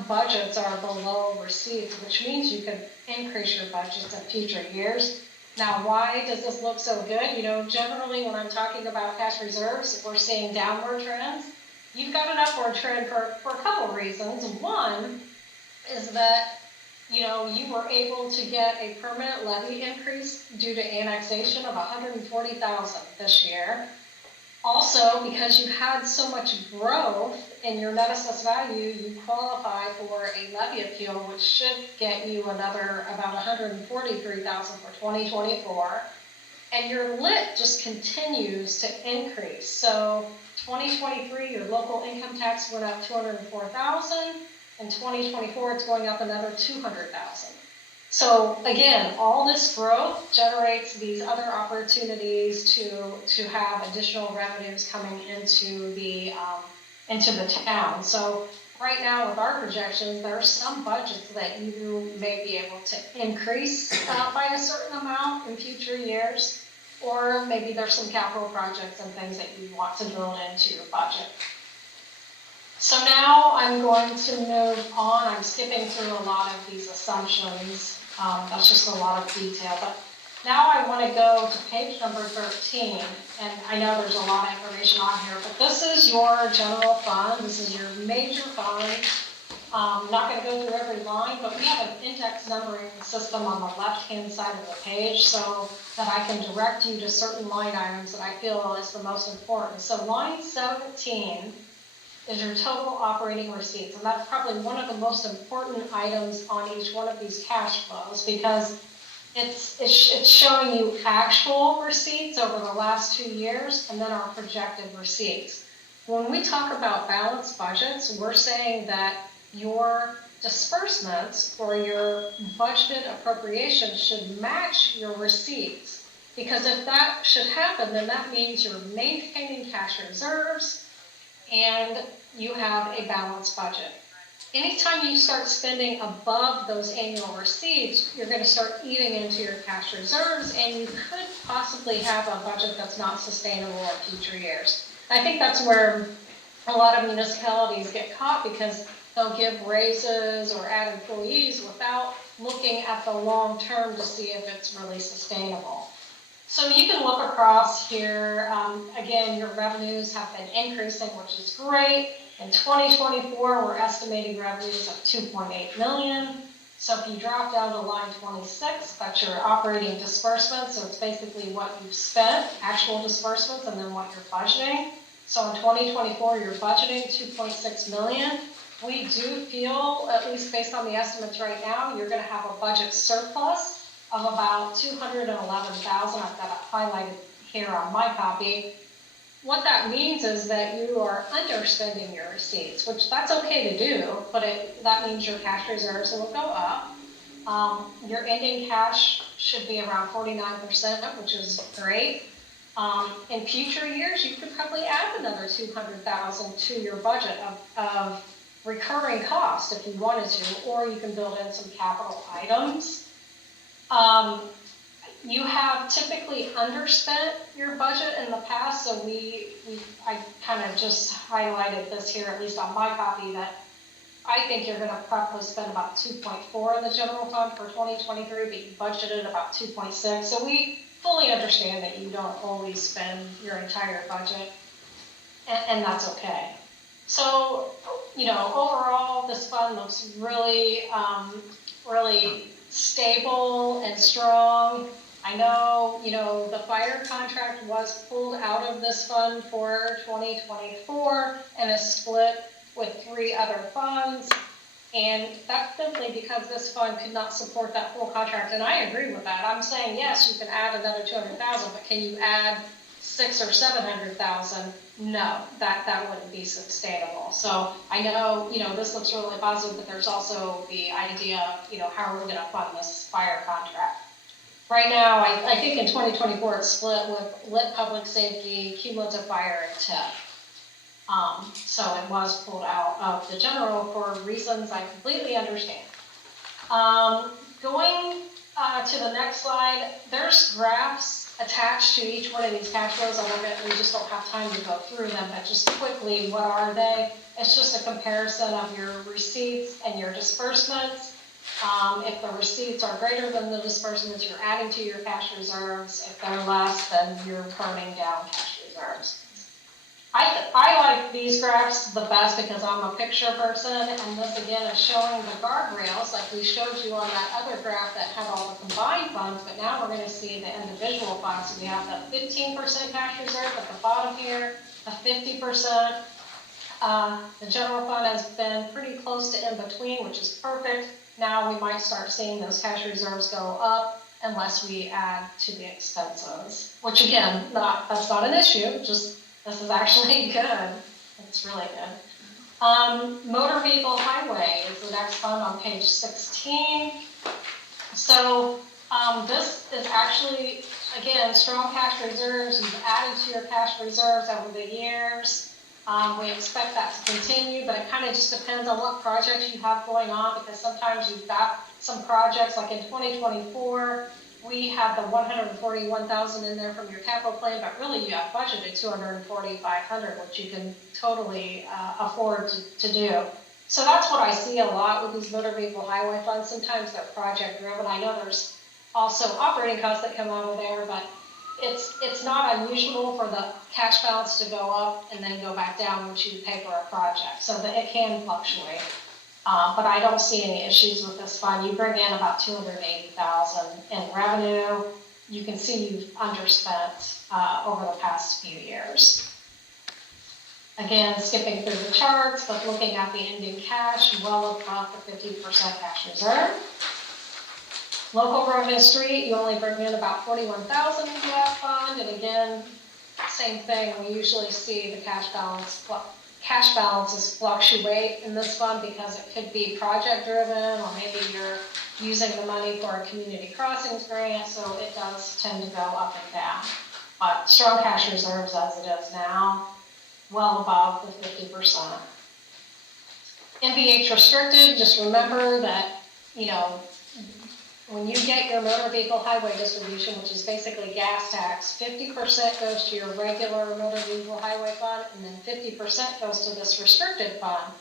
budgets are below receipts, which means you could increase your budgets in future years. Now, why does this look so good? You know, generally when I'm talking about cash reserves, we're seeing downward trends. You've got an upward trend for a couple of reasons. One is that, you know, you were able to get a permanent levy increase due to annexation of $140,000 this year. Also, because you had so much growth in your net assessed value, you qualify for a levy appeal, which should get you another about $143,000 for 2024. And your lit just continues to increase. So 2023, your local income tax went up $204,000. In 2024, it's going up another $200,000. So again, all this growth generates these other opportunities to have additional revenues coming into the town. So right now with our projections, there are some budgets that you may be able to increase by a certain amount in future years, or maybe there's some capital projects and things that you want to build into your budget. So now I'm going to move on. I'm skipping through a lot of these assumptions. That's just a lot of detail. But now I want to go to page number 13. And I know there's a lot of information on here, but this is your general fund. This is your major fund. I'm not going to go through every line, but we have an index numbering system on the left-hand side of the page so that I can direct you to certain line items that I feel is the most important. So line 17 is your total operating receipts. And that's probably one of the most important items on each one of these cash flows, because it's showing you actual receipts over the last 2 years and then our projected receipts. When we talk about balanced budgets, we're saying that your disbursements or your budgeted appropriations should match your receipts. Because if that should happen, then that means you're maintaining cash reserves and you have a balanced budget. Anytime you start spending above those annual receipts, you're going to start eating into your cash reserves, and you could possibly have a budget that's not sustainable in future years. I think that's where a lot of municipalities get caught, because they'll give raises or add employees without looking at the long term to see if it's really sustainable. So you can look across here. Again, your revenues have been increasing, which is great. In 2024, we're estimating revenues of $2.8 million. So if you drop down to line 26, that's your operating disbursements. So it's basically what you've spent, actual disbursements, and then what you're budgeting. So in 2024, you're budgeting $2.6 million. We do feel, at least based on the estimates right now, you're going to have a budget surplus of about $211,000. I've got it highlighted here on my copy. What that means is that you are underspending your receipts, which that's okay to do, but that means your cash reserves will go up. Your ending cash should be around 49%, which is great. In future years, you could probably add another 200,000 to your budget of recurring cost if you wanted to, or you can build in some capital items. You have typically underspent your budget in the past, so I kind of just highlighted this here, at least on my copy, that I think you're gonna probably spend about 2.4 in the general fund for 2023, but you budgeted about 2.6. So we fully understand that you don't always spend your entire budget, and that's okay. So, overall, this fund looks really, really stable and strong. I know, the fire contract was pulled out of this fund for 2024 and is split with 3 other funds. And that's simply because this fund could not support that full contract. And I agree with that. I'm saying, yes, you can add another 200,000, but can you add 600,000 or 700,000? No, that wouldn't be sustainable. So I know, this looks really positive, but there's also the idea of, how are we gonna fund this fire contract? Right now, I think in 2024, it's split with lit public safety, cumulative fire, and TIF. So it was pulled out of the general for reasons I completely understand. Going to the next slide, there's graphs attached to each one of these cash flows. We just don't have time to go through them, but just quickly, what are they? It's just a comparison of your receipts and your disbursements. If the receipts are greater than the disbursements, you're adding to your cash reserves. If they're less, then you're burning down cash reserves. I like these graphs the best because I'm a picture person, and this again is showing the guardrails like we showed you on that other graph that had all the combined funds, but now we're going to see the individual funds. So we have the 15% cash reserve at the bottom here, the 50%. The general fund has been pretty close to in between, which is perfect. Now we might start seeing those cash reserves go up unless we add to the expenses, which again, that's not an issue, just this is actually good. It's really good. Motor vehicle highway is the next fund on page 16. So this is actually, again, strong cash reserves. You've added to your cash reserves over the years. We expect that to continue, but it kind of just depends on what projects you have going on, because sometimes you've got some projects, like in 2024, we had the 141,000 in there from your capital plan, but really you have budgeted 240,500, which you can totally afford to do. So that's what I see a lot with these motor vehicle highway funds. Sometimes they're project driven. I know there's also operating costs that come out of there, but it's not unusual for the cash balance to go up and then go back down once you pay for a project. So that it can fluctuate. But I don't see any issues with this fund. You bring in about 280,000 in revenue. You can see you've underspent over the past few years. Again, skipping through the charts, but looking at the ending cash, well above the 50% cash reserve. Local road and street, you only bring in about 41,000 into that fund, and again, same thing. We usually see the cash balances fluctuate in this fund because it could be project driven, or maybe you're using the money for a community crossings grant, so it does tend to go up and down. But strong cash reserves as it is now, well above the 50%. NVH restricted, just remember that, when you get your motor vehicle highway distribution, which is basically gas tax, 50% goes to your regular motor vehicle highway fund, and then 50% goes to this restricted fund.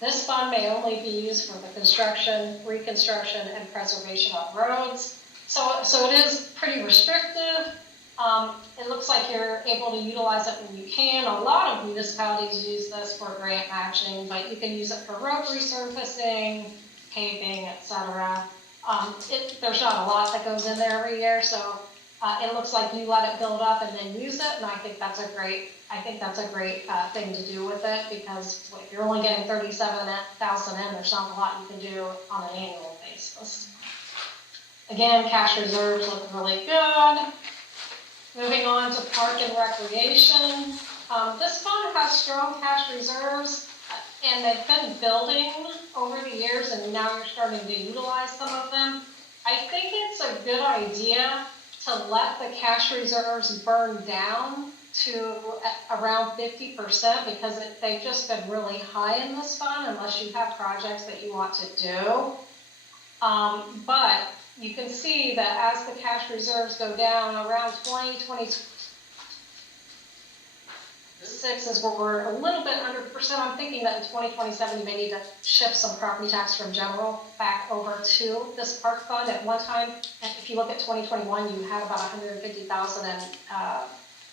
This fund may only be used for the construction, reconstruction, and preservation of roads. So it is pretty restrictive. It looks like you're able to utilize it when you can. A lot of municipalities use this for grant matching, but you can use it for road resurfacing, paving, etc. There's not a lot that goes in there every year, so it looks like you let it build up and then use it, and I think that's a great thing to do with it, because if you're only getting 37,000 in, there's not a lot you can do on an annual basis. Again, cash reserves look really good. Moving on to park and recreation. This fund has strong cash reserves, and they've been building over the years, and now you're starting to utilize some of them, I think it's a good idea to let the cash reserves burn down to around 50% because they've just been really high in this fund unless you have projects that you want to do. But you can see that as the cash reserves go down around 2026 is where we're a little bit under percent. I'm thinking that in 2027 you may need to shift some property tax from general back over to this park fund at one time. And if you look at 2021, you had about 150,000 in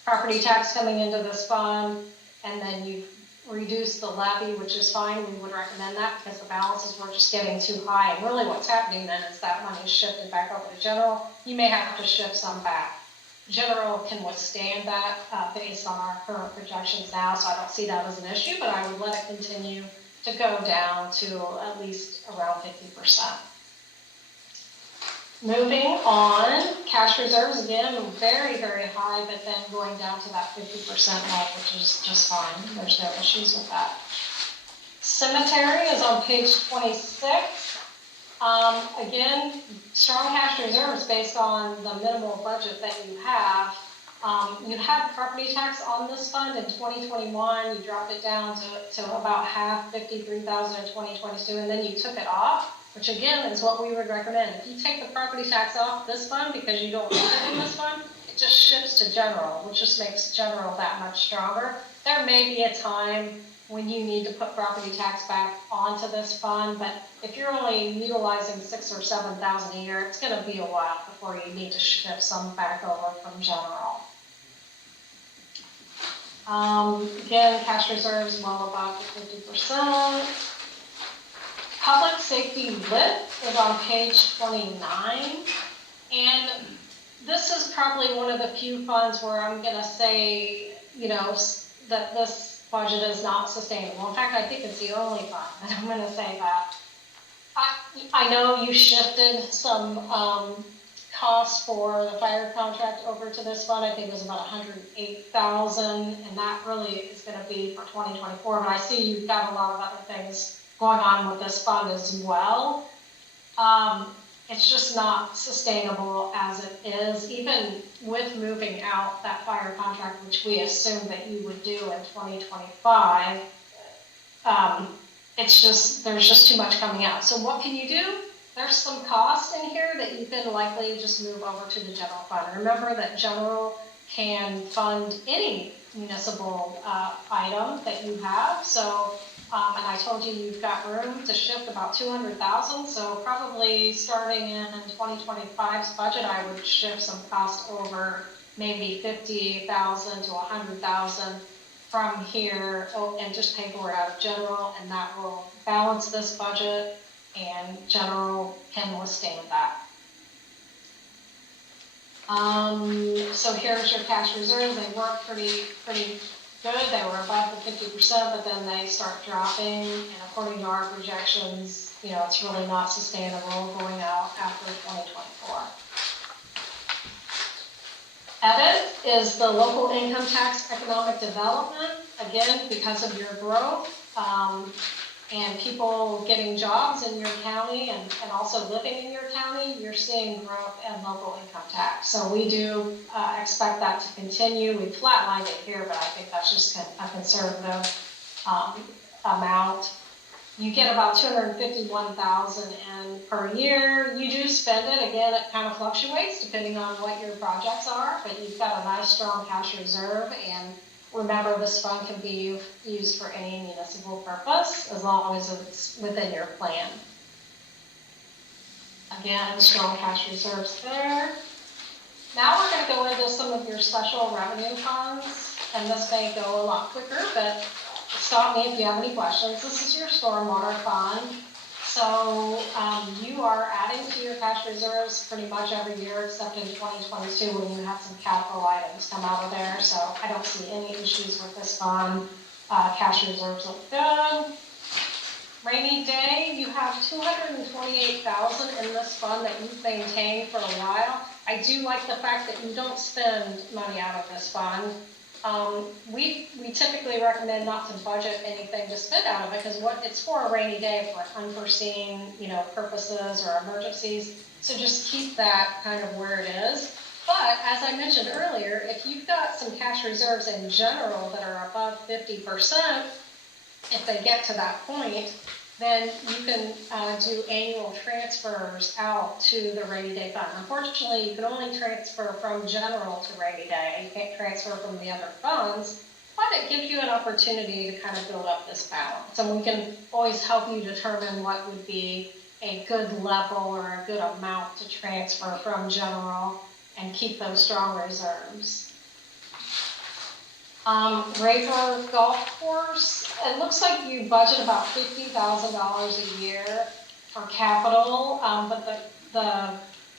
property tax coming into this fund, and then you've reduced the levy, which is fine. We would recommend that because the balances were just getting too high. And really what's happening then is that money is shifted back over to general. You may have to shift some back. General can withstand that based on our current projections now, so I don't see that as an issue, but I would let it continue to go down to at least around 50%. Moving on, cash reserves, again, very, very high, but then going down to that 50% level, which is just fine. There's no issues with that. Cemetery is on page 26. Again, strong cash reserves based on the minimal budget that you have. You had property tax on this fund in 2021. You dropped it down to about half, 53,000 in 2022, and then you took it off, which again is what we would recommend. If you take the property tax off this fund because you don't need it in this fund, it just shifts to general, which just makes general that much stronger. There may be a time when you need to put property tax back onto this fund, but if you're only utilizing 6,000 or 7,000 a year, it's gonna be a while before you need to shift some back over from general. Again, cash reserves well above the 50%. Public safety lit is on page 29, and this is probably one of the few funds where I'm gonna say, that this budget is not sustainable. In fact, I think it's the only fund, and I'm going to say that. I know you shifted some costs for the fire contract over to this fund. I think it was about $108,000, and that really is going to be for 2024. But I see you've got a lot of other things going on with this fund as well. It's just not sustainable as it is, even with moving out that fire contract, which we assumed that you would do in 2025. There's just too much coming out. So what can you do? There's some costs in here that you can likely just move over to the general fund. Remember that general can fund any municipal item that you have. So, and I told you you've got room to shift about 200,000. So probably starting in 2025's budget, I would shift some cost over maybe 50,000 to 100,000 from here and just pay for it out of general, and that will balance this budget, and general can withstand that. So here's your cash reserves. They work pretty good. They were above the 50%, but then they start dropping, and according to our projections, it's really not sustainable going out after 2024. EBIT is the local income tax economic development. Again, because of your growth and people getting jobs in your county and also living in your county, you're seeing growth in local income tax. So we do expect that to continue. We flatlined it here, but I think that's just a conservative amount. You get about $251,000 in per year. You do spend it. Again, it kind of fluctuates depending on what your projects are, but you've got a nice strong cash reserve, and remember, this fund can be used for any municipal purpose as long as it's within your plan. Again, strong cash reserves there. Now we're going to go into some of your special revenue funds, and this may go a lot quicker, but stop me if you have any questions. This is your stormwater fund. So you are adding to your cash reserves pretty much every year except in 2022 when you have some capital items come out of there. So I don't see any issues with this fund. Cash reserves look good. Rainy day, you have $228,000 in this fund that you've maintained for a while. I do like the fact that you don't spend money out of this fund. we typically recommend not to budget anything to spend out of it, because it's for a rainy day, for unforeseen, purposes or emergencies. So just keep that kind of where it is. But as I mentioned earlier, if you've got some cash reserves in general that are above 50%, if they get to that point, then you can do annual transfers out to the rainy day fund. Unfortunately, you can only transfer from general to rainy day. You can't transfer from the other funds, but it gives you an opportunity to kind of build up this balance. And we can always help you determine what would be a good level or a good amount to transfer from general and keep those strong reserves. Raver Golf Course, it looks like you budget about $50,000 a year for capital, but the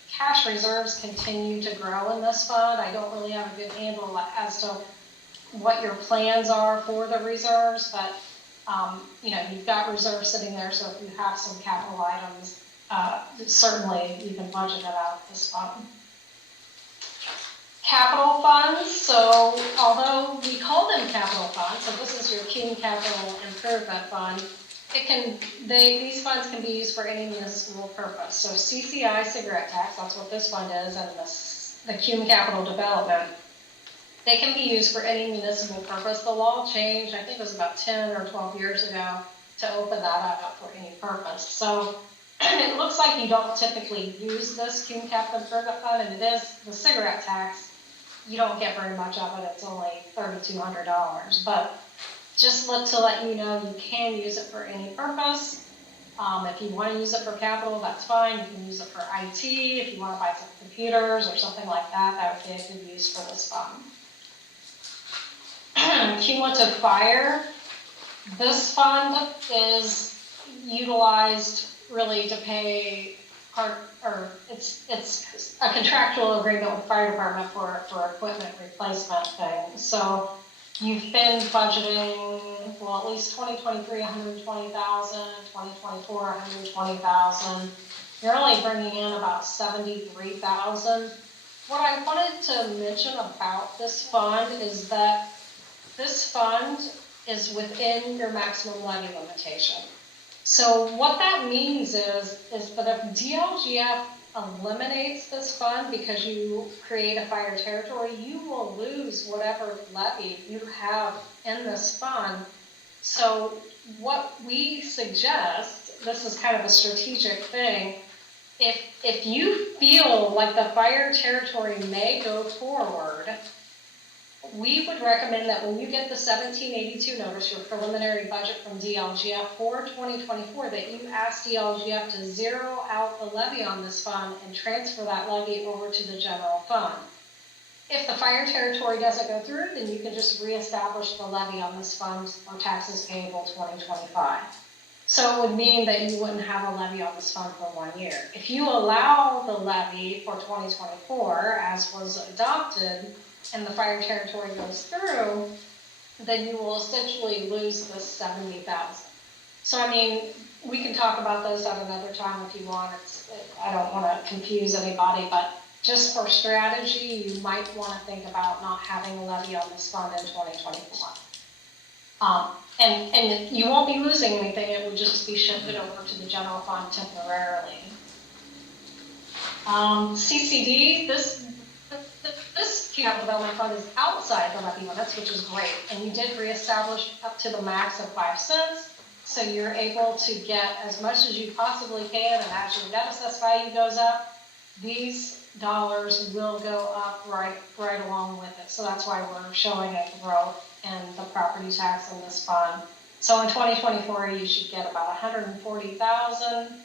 cash reserves continue to grow in this fund. I don't really have a good handle as to what your plans are for the reserves, but you've got reserves sitting there, so if you have some capital items, certainly you can budget it out of this fund. Capital funds, so although we call them capital funds, so this is your Cume Capital Improvement Fund, these funds can be used for any municipal purpose. So CCI cigarette tax, that's what this fund is, and the Cume Capital Development, they can be used for any municipal purpose. The law changed, I think it was about 10 or 12 years ago, to open that up for any purpose. So it looks like you don't typically use this Cume Capital Improvement Fund, and it is the cigarette tax. You don't get very much of it, it's only $3,200, but just to let you know, you can use it for any purpose. If you want to use it for capital, that's fine. You can use it for IT. If you want to buy some computers or something like that, that would be a good use for this fund. Cumulative fire. This fund is utilized really to pay it's a contractual agreement with the fire department for equipment replacement things. So you've been budgeting, well, at least 2023, 120,000, 2024, 120,000. You're only bringing in about 73,000. What I wanted to mention about this fund is that this fund is within your maximum levy limitation. So what that means is that if DLGF eliminates this fund because you create a fire territory, you will lose whatever levy you have in this fund. So what we suggest, this is kind of a strategic thing, if you feel like the fire territory may go forward, we would recommend that when you get the 1782 notice, your preliminary budget from DLGF for 2024, that you ask DLGF to zero out the levy on this fund and transfer that levy over to the general fund. If the fire territory doesn't go through, then you can just reestablish the levy on this fund for taxes payable 2025. So it would mean that you wouldn't have a levy on this fund for 1 year. If you allow the levy for 2024, as was adopted, and the fire territory goes through, then you will essentially lose this 70,000. So I mean, we can talk about those at another time if you want. I don't want to confuse anybody, but just for strategy, you might want to think about not having a levy on this fund in 2024. And you won't be losing anything, it would just be shifted over to the general fund temporarily. CCD, this capital development fund is outside the levy limits, which is great. And you did reestablish up to the max of 5 cents. So you're able to get as much as you possibly can, and as your net assessed value goes up, these dollars will go up right along with it. So that's why we're showing a growth in the property tax in this fund. So in 2024, you should get about 140,000.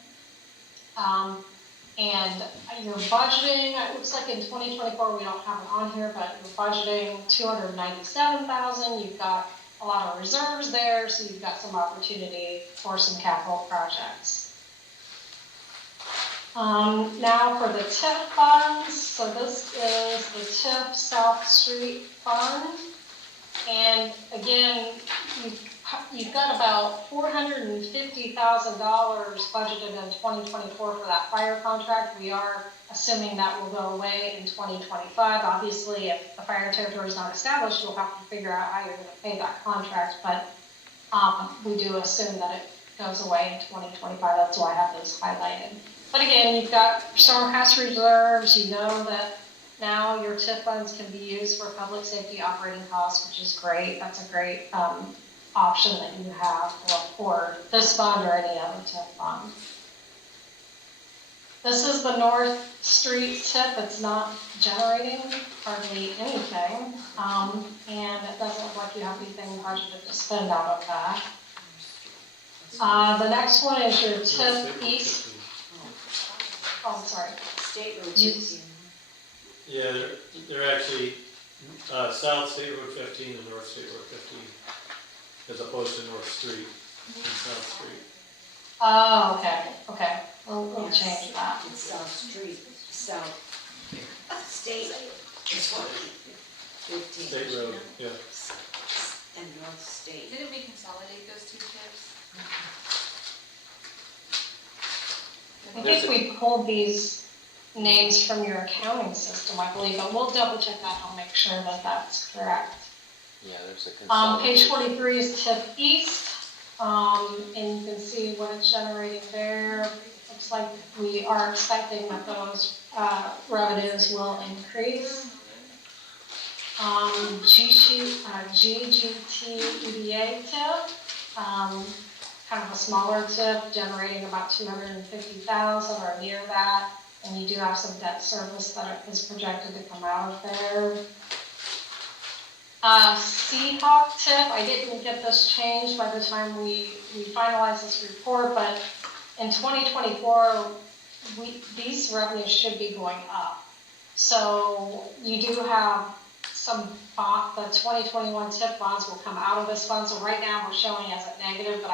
And you're budgeting, it looks like in 2024, we don't have it on here, but you're budgeting 297,000. You've got a lot of reserves there, so you've got some opportunity for some capital projects. Now for the TIF funds. So this is the TIF South Street Fund. And again, you've got about $450,000 budgeted in 2024 for that fire contract. We are assuming that will go away in 2025. Obviously, if the fire territory is not established, you'll have to figure out how you're going to pay that contract, but we do assume that it goes away in 2025. That's why I have those highlighted. But again, you've got storm cost reserves. You know that now your TIF funds can be used for public safety operating costs, which is great. That's a great option that you have for this fund or any other TIF fund. This is the North Street TIF. It's not generating hardly anything, and it doesn't look like you have anything budgeted to spend out of that. The next one is your TIF East. Oh, I'm sorry. State Road You- 15. Yeah, they're actually, South State Road 15 and North State Road 15, as opposed to North Street and South Street. Oh, okay. We'll Yes. change that. It's South Street, South State is what, 15. State Road, yeah. And North State. Didn't we consolidate those two tips? I think we pulled these names from your accounting system, I believe, but we'll double check that and make sure that that's correct. Yeah, there's a Page consolidation. 43 is TIF East, and you can see what it's generating there. Looks like we are expecting that those revenues will increase. GGT EDA TIF, kind of a smaller TIF, generating about 250,000 or near that. And you do have some debt service that is projected to come out of there. Seahawk TIF, I didn't get this changed by the time we finalized this report, but in 2024, these revenues should be going up. So you do have some, the 2021 TIF bonds will come out of this fund. So right now we're showing as a negative, but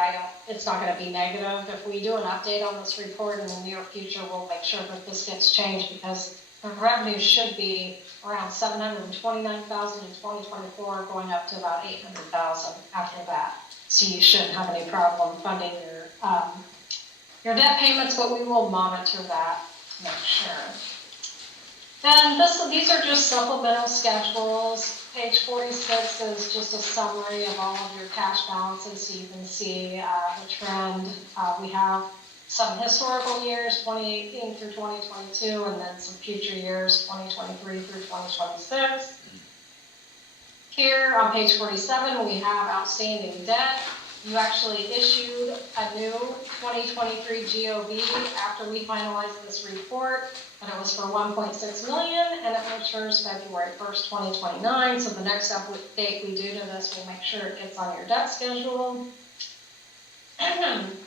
it's not going to be negative. If we do an update on this report in the near future, we'll make sure that this gets changed because the revenue should be around 729,000 in 2024, going up to about 800,000 after that. So you shouldn't have any problem funding your debt payments, but we will monitor that to make sure. Then these are just supplemental schedules. Page 46 is just a summary of all of your cash balances, so you can see the trend. We have some historical years, 2018 through 2022, and then some future years, 2023 through 2026. Here on page 47, we have outstanding debt. You actually issued a new 2023 GOV after we finalized this report, and it was for $1.6 million, and it matures February 1st, 2029. So the next update we do to this, we'll make sure it gets on your debt schedule.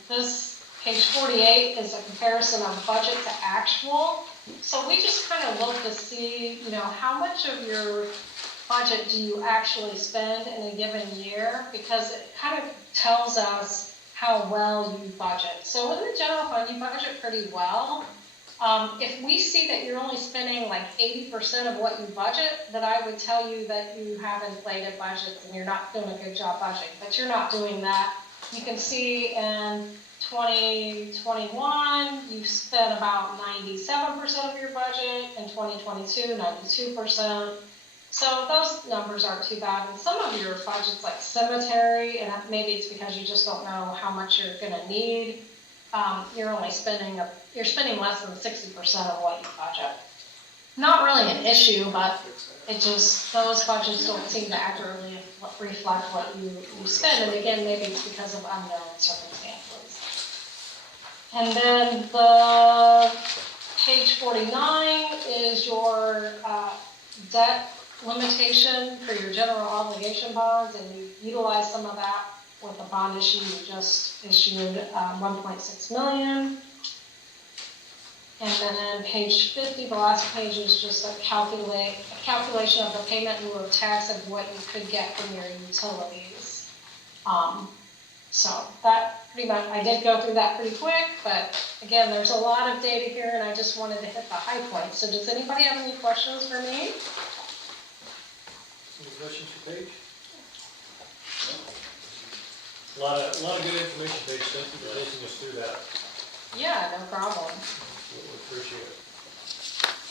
This page 48 is a comparison of budget to actual. So we just kind of look to see, how much of your budget do you actually spend in a given year, because it kind of tells us how well you budget. So in the general fund, you budget pretty well. If we see that you're only spending like 80% of what you budget, then I would tell you that you have inflated budgets and you're not doing a good job budgeting, but you're not doing that. You can see in 2021, you spent about 97% of your budget. In 2022, 92%. So those numbers aren't too bad. And some of your budgets, like cemetery, and maybe it's because you just don't know how much you're going to need. You're spending less than 60% of what you budget. Not really an issue, but those budgets don't seem to accurately reflect what you spend. And again, maybe it's because of unknown circumstances. And then the page 49 is your debt limitation for your general obligation bonds, and you utilize some of that with the bond issue you just issued, 1.6 million. And then page 50, the last page, is just a calculation of the payment in lieu of tax of what you could get from your utilities. So that pretty much, I did go through that pretty quick, but again, there's a lot of data here, and I just wanted to hit the high points. So does anybody have any questions for me? Any questions for Paige? A lot of good information, Paige, thank you for taking us through that. Yeah, no problem. We appreciate it.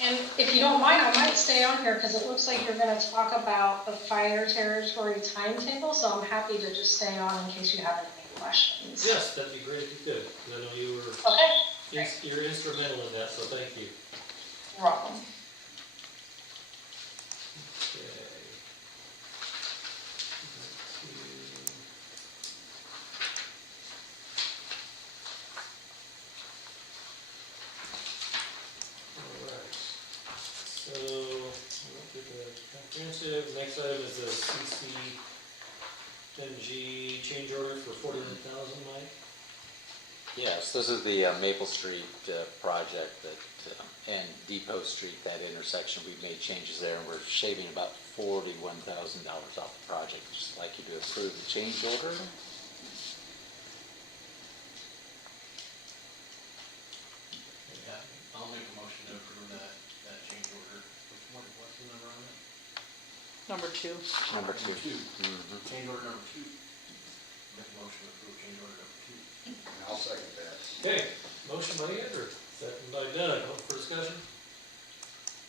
And if you don't mind, I might stay on here because it looks like you're gonna talk about the fire territory timetable, so I'm happy to just stay on in case you have any questions. Yes, that'd be great if you could, 'cause I know you were, Okay, you're instrumental in that, so thank you. you're welcome. Okay. Alright, so, we'll get the comprehensive, next item is the CCNG change order for 41,000, Mike. Yes, this is the Maple Street project that, and Depot Street, that intersection. We've made changes there, and we're shaving about $41,000 off the project. Just like you to approve the change order. Yeah, I'll make a motion to approve that change order. What's the number on it? Number 2. Number 2. Change order number 2. Make a motion to approve change order number 2. I'll second that. Okay, motion by Andrew, second by Doug, open for discussion?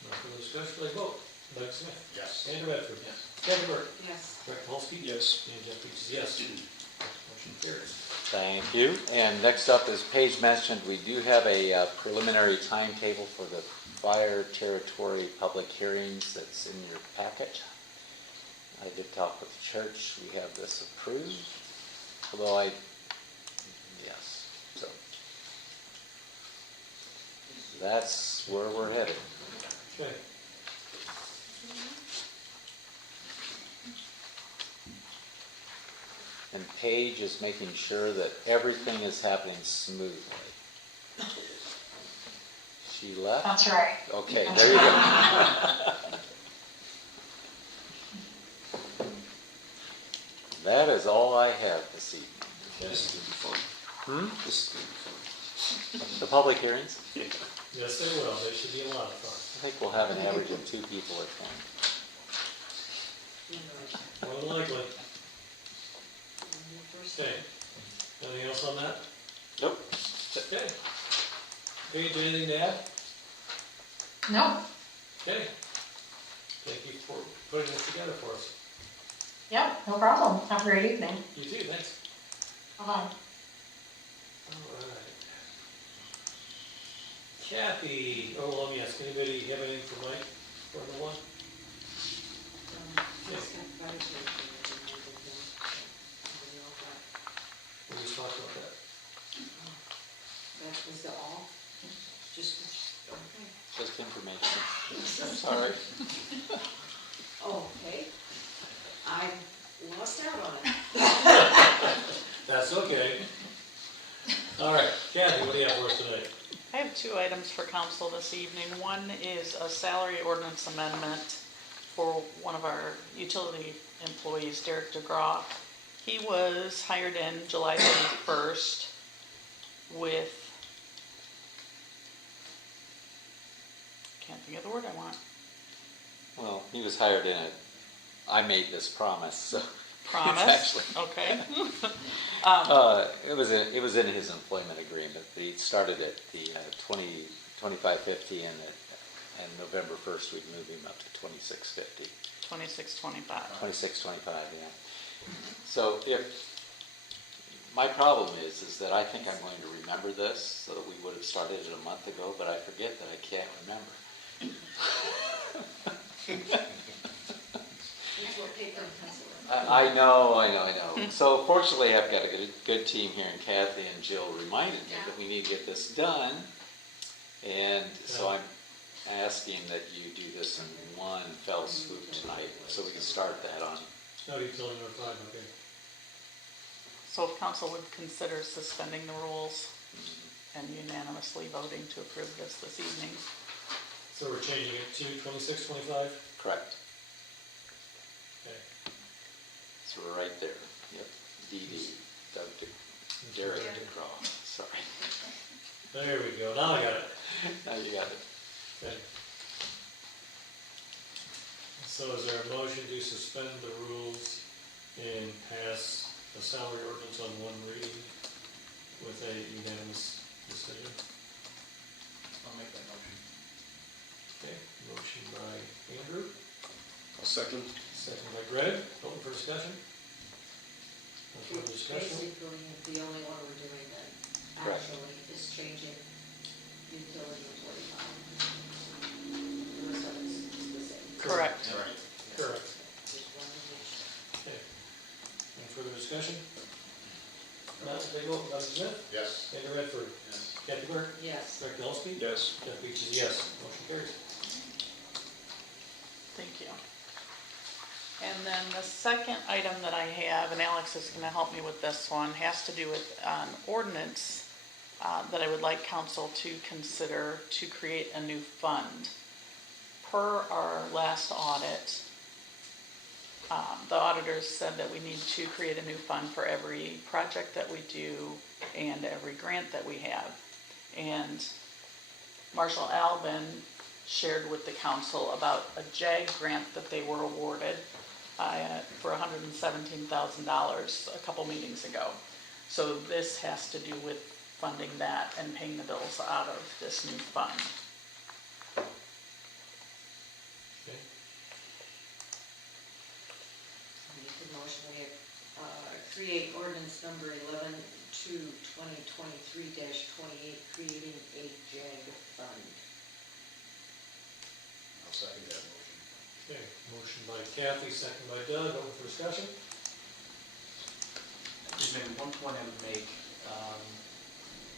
Not for discussion, please vote. Doug Smith. Yes. Andrew Bedford. Yes. Kathy Burke. Yes. Brett Polsky. Yes. And Jeff Beach is yes. Motion carries. Thank you. And next up, as Paige mentioned, we do have a preliminary timetable for the fire territory public hearings that's in your packet. I did talk with the church. We have this approved, although yes, so that's where we're headed. Okay. And Paige is making sure that everything is happening smoothly. She left? That's right. Okay, there you go. That is all I have this evening. This is gonna be fun. This is gonna be fun. The public hearings? Yes, they will, they should be a lot of fun. I think we'll have an average of 2 people attend. More than likely. Okay. Anything else on that? Nope. Okay. Paige, anything to add? No, Okay. Thank you for putting this together for us. yep, no problem. Have a great evening. You too, thanks. Bye. All right. Kathy, oh, let me ask, anybody have anything for Mike for the one? We just talked about that. That was the all? Just, okay. Just information. I'm sorry. Okay. I lost out on it. That's okay. All right, Kathy, what do you have for us tonight? I have 2 items for council this evening. One is a salary ordinance amendment for one of our utility employees, Derek DeGraw. He was hired in July 31st with, can't think of the word I want. Well, he was hired in I made this promise, so. Promise, Actually. okay. It was in his employment agreement. He started at the 25.50 and November 1st we'd move him up to 26.50. 2625. 26.25, yeah. So my problem is that I think I'm going to remember this, so that we would have started it a month ago, but I forget that I can't remember. I know. So fortunately, I've got a good team here, and Kathy and Jill reminded me that we need to get this done. And so I'm asking that you do this in one fell swoop tonight, so we can start that on. No, you told me number 5, okay. So if council would consider suspending the rules and unanimously voting to approve this evening. So we're changing it to 26.25? Correct. Okay. So we're right there. Yep. DD, Derek DeGraw, sorry. There we go, now I got it. Now you got it. Okay. So is there a motion to suspend the rules and pass a salary ordinance on one reading with a unanimous decision. I'll make that motion. Okay, motion by Andrew, A second? second by Greg, open for discussion. No further discussion? Basically, the only one we're doing that Correct. actually is changing utility employee file. The rest of it's the same. Correct. Correct. Just one addition. Okay. Any further discussion? Not, take a vote, Dr. Smith, Yes. Andrew Redford, Yes. Kathy Burke, Yes. Greg Dolsky, Yes. Jeff Beach is yes, motion carries. Thank you. And then the second item that I have, and Alex is gonna help me with this one, has to do with an ordinance that I would like council to consider to create a new fund. Per our last audit, the auditors said that we need to create a new fund for every project that we do and every grant that we have. And Marshall Albin shared with the council about a JAG grant that they were awarded for $117,000 a couple meetings ago. So this has to do with funding that and paying the bills out of this new fund. Okay, Make the motion, we create ordinance number 11-2023-28, creating a JAG fund. I'll second that motion. okay, motion by Kathy, second by Doug, open for discussion. There's maybe one point I would make,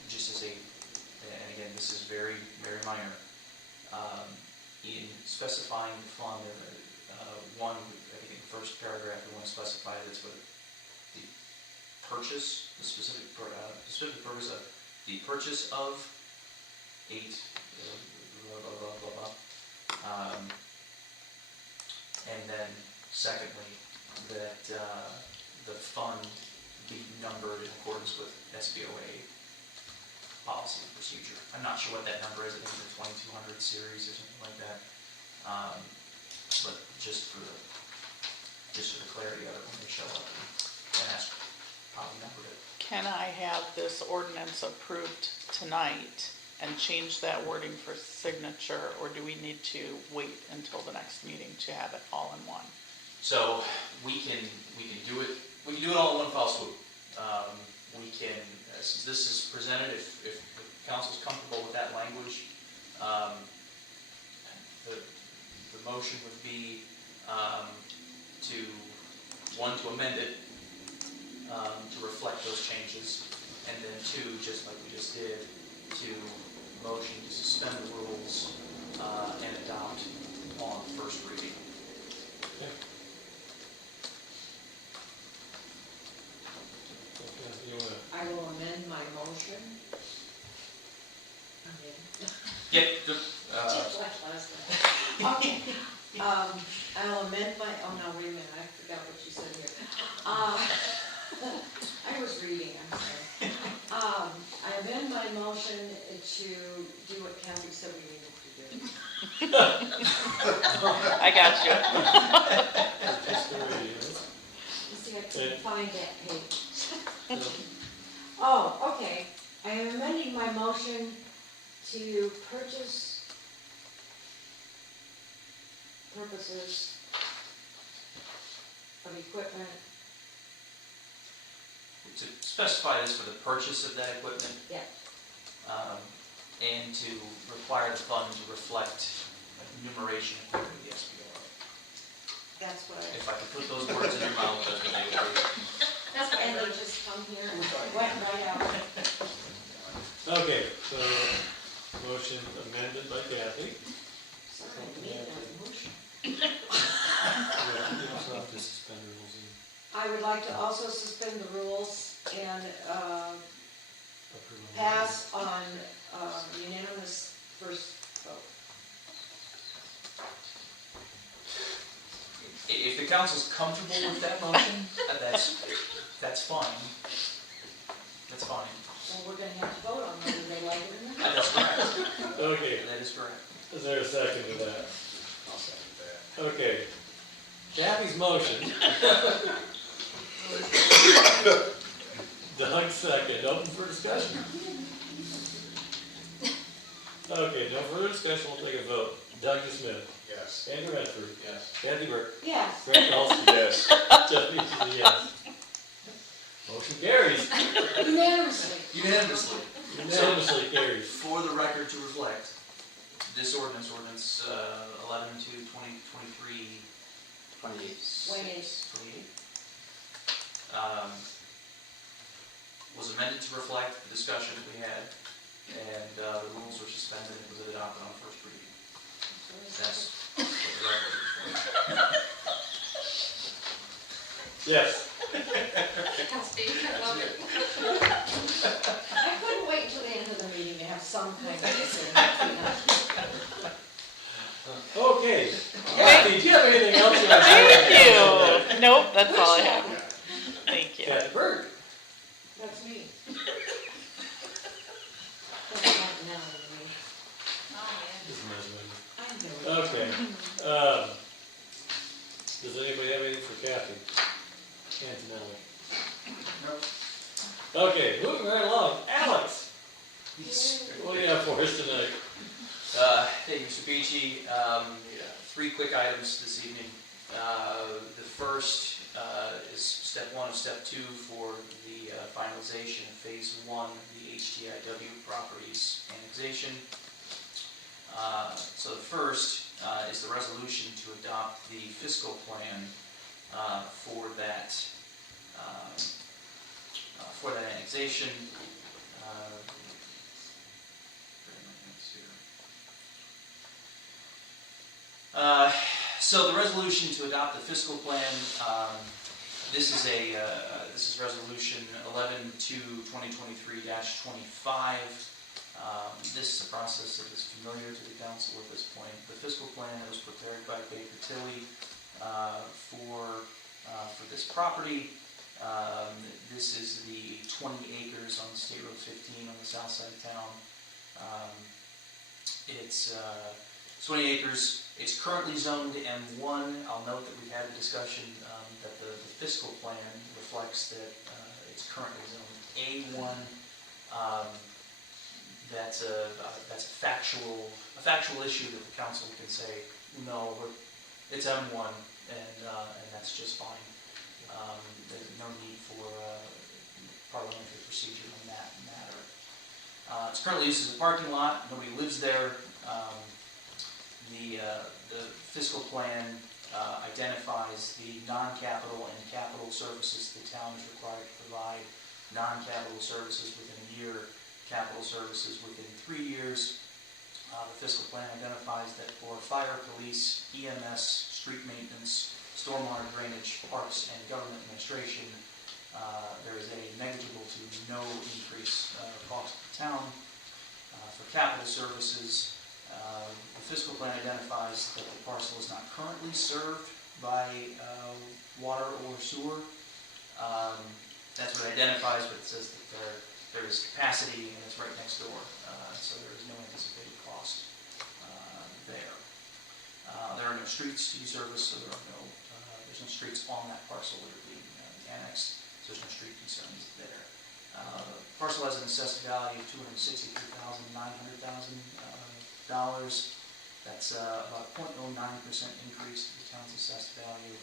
just as a, and again, this is very, very minor. In specifying the fund, one, I think in the first paragraph, we want to specify that it's for the purchase, the specific purpose of, the purchase of 8, blah, blah, blah, blah, blah. And then secondly, that the fund be numbered in accordance with SBOA policy and procedure. I'm not sure what that number is, I think it's the 2200 series or something like that. But just for the clarity of it when they show up and ask how we numbered it. Can I have this ordinance approved tonight and change that wording for signature, or do we need to wait until the next meeting to have it all in one? So we can do it all in one foul swoop. We can, since this is presented, if the council's comfortable with that language, the motion would be to amend it to reflect those changes, and then 2, just like we just did, to motion to suspend the rules and adopt on first reading. Okay. Okay, you wanna, I will amend my motion. Again. Yep. Just like last time. Okay, I'll amend my, oh no, wait a minute, I forgot what you said here. I was reading, I'm sorry. I amend my motion to do what Kathy said we needed to do. I got you. just the reading, You see, I couldn't find that page. right? Oh, okay, I am amending my motion to purchase purposes of equipment. To specify this for the purchase of that equipment. Yeah. And to require the fund to reflect numeration according to the SBOA. That's what I. If I could put those words in your mouth, that's what they would be. That's why they just come here and went right out. Okay, so, motion amended by Kathy. Sorry, I made that motion. You also have to suspend rules and I would like to also suspend the rules and approve. pass on unanimous first vote. If the council's comfortable with that motion, that's fine. That's fine. And we're gonna have to vote on whether they like it or not. That's correct. Okay, That is correct. is there a second to that? I'll second that. Okay. Kathy's motion Doug second, open for discussion. Okay, no further discussion, we'll take a vote. Doug Smith, Yes. Andrew Redford, Yes. Kathy Burke, Yes. Greg Dolphin, Yes. Jeff Beechey is a yes. Motion carries, Unanimously. Unanimously. unanimously carries. For the record to reflect, this ordinance 11/2/2023. 28. 28, was amended to reflect the discussion that we had, and the rules were suspended and was adopted on first reading. That's what the record reflects. Yes. Steve, I love it. I couldn't wait until the end of the meeting to have some kind of. Okay. Kathy, do you have anything else you want to Thank say? you. Nope, that's all I have. Thank you. Kathy Burke. That's me. That's not now, me. I know. Okay. Does anybody have anything for Kathy? Antonelli? Nope. Okay, moving right along. Alex, what do you have for us tonight? Thank you, Mr. Beachy. Three quick items this evening. The first is step one of step two for the finalization of phase one of the HTIW properties annexation. So the first is the resolution to adopt the fiscal plan for that annexation. So the resolution to adopt the fiscal plan, this is resolution 11/2/2023-25. This is a process that is familiar to the council at this point. The fiscal plan that was prepared by Baker Tilly for this property. This is the 20 acres on State Road 15 on the south side of town. It's 20 acres. It's currently zoned M1. I'll note that we had a discussion that the fiscal plan reflects that it's currently zoned A1. That's a factual issue that the council can say, no, it's M1, and that's just fine. There's no need for parliamentary procedure on that matter. It's currently used as a parking lot. Nobody lives there. The fiscal plan identifies the non-capital and capital services the town is required to provide. Non-capital services within a year, capital services within 3 years. The fiscal plan identifies that for fire, police, EMS, street maintenance, stormwater drainage, parks, and government administration, there is a negligible to no increase cost to the town. For capital services, the fiscal plan identifies that the parcel is not currently served by water or sewer. That's what it identifies, but it says that there is capacity and it's right next door, so there is no anticipated cost there. There are no streets to be serviced, so there's no streets on that parcel that are being annexed, so there's no street concerns there. Parcel has an assessed value of $263,900,000. That's about a 0.09% increase to the town's assessed value.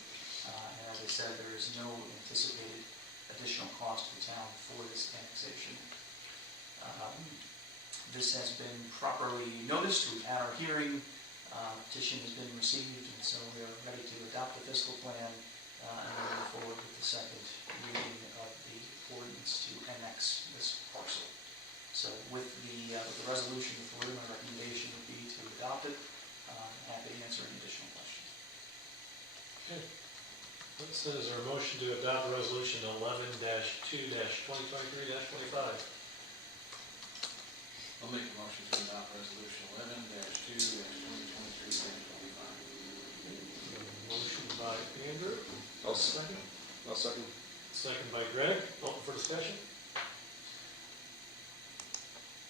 And as I said, there is no anticipated additional cost to the town for this annexation. This has been properly noticed. We've had our hearing. Petition has been received, and so we are ready to adopt the fiscal plan and move forward with the second reading of the ordinance to annex this parcel. So with the resolution before you, my recommendation would be to adopt it. Happy to answer any additional questions. Okay. So is there a motion to adopt resolution 11-2-2023-25? I'll make a motion to adopt resolution 11-2-2023-25. Motion by Andrew. I'll Second. second. Second by Greg. Open for discussion.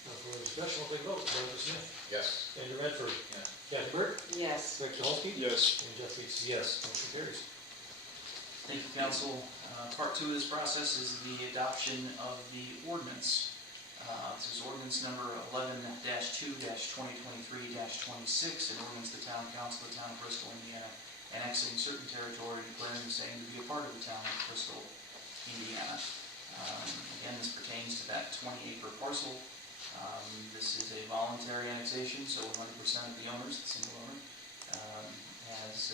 No further discussion, we'll take a vote. Doug Smith. Yes. Andrew Redford. Yes. Kathy Burke. Yes. Greg Dolphin. Yes. And Jeff Beechey, yes. Motion carries. Thank you, council. Part two of this process is the adoption of the ordinance. This is ordinance number 11-2-2023-26, an ordinance of the town council of the town of Bristol, Indiana, annexing certain territory and declaring the same to be a part of the town of Bristol, Indiana. Again, this pertains to that 20-acre parcel. This is a voluntary annexation, so 100% of the owners, the single owner, has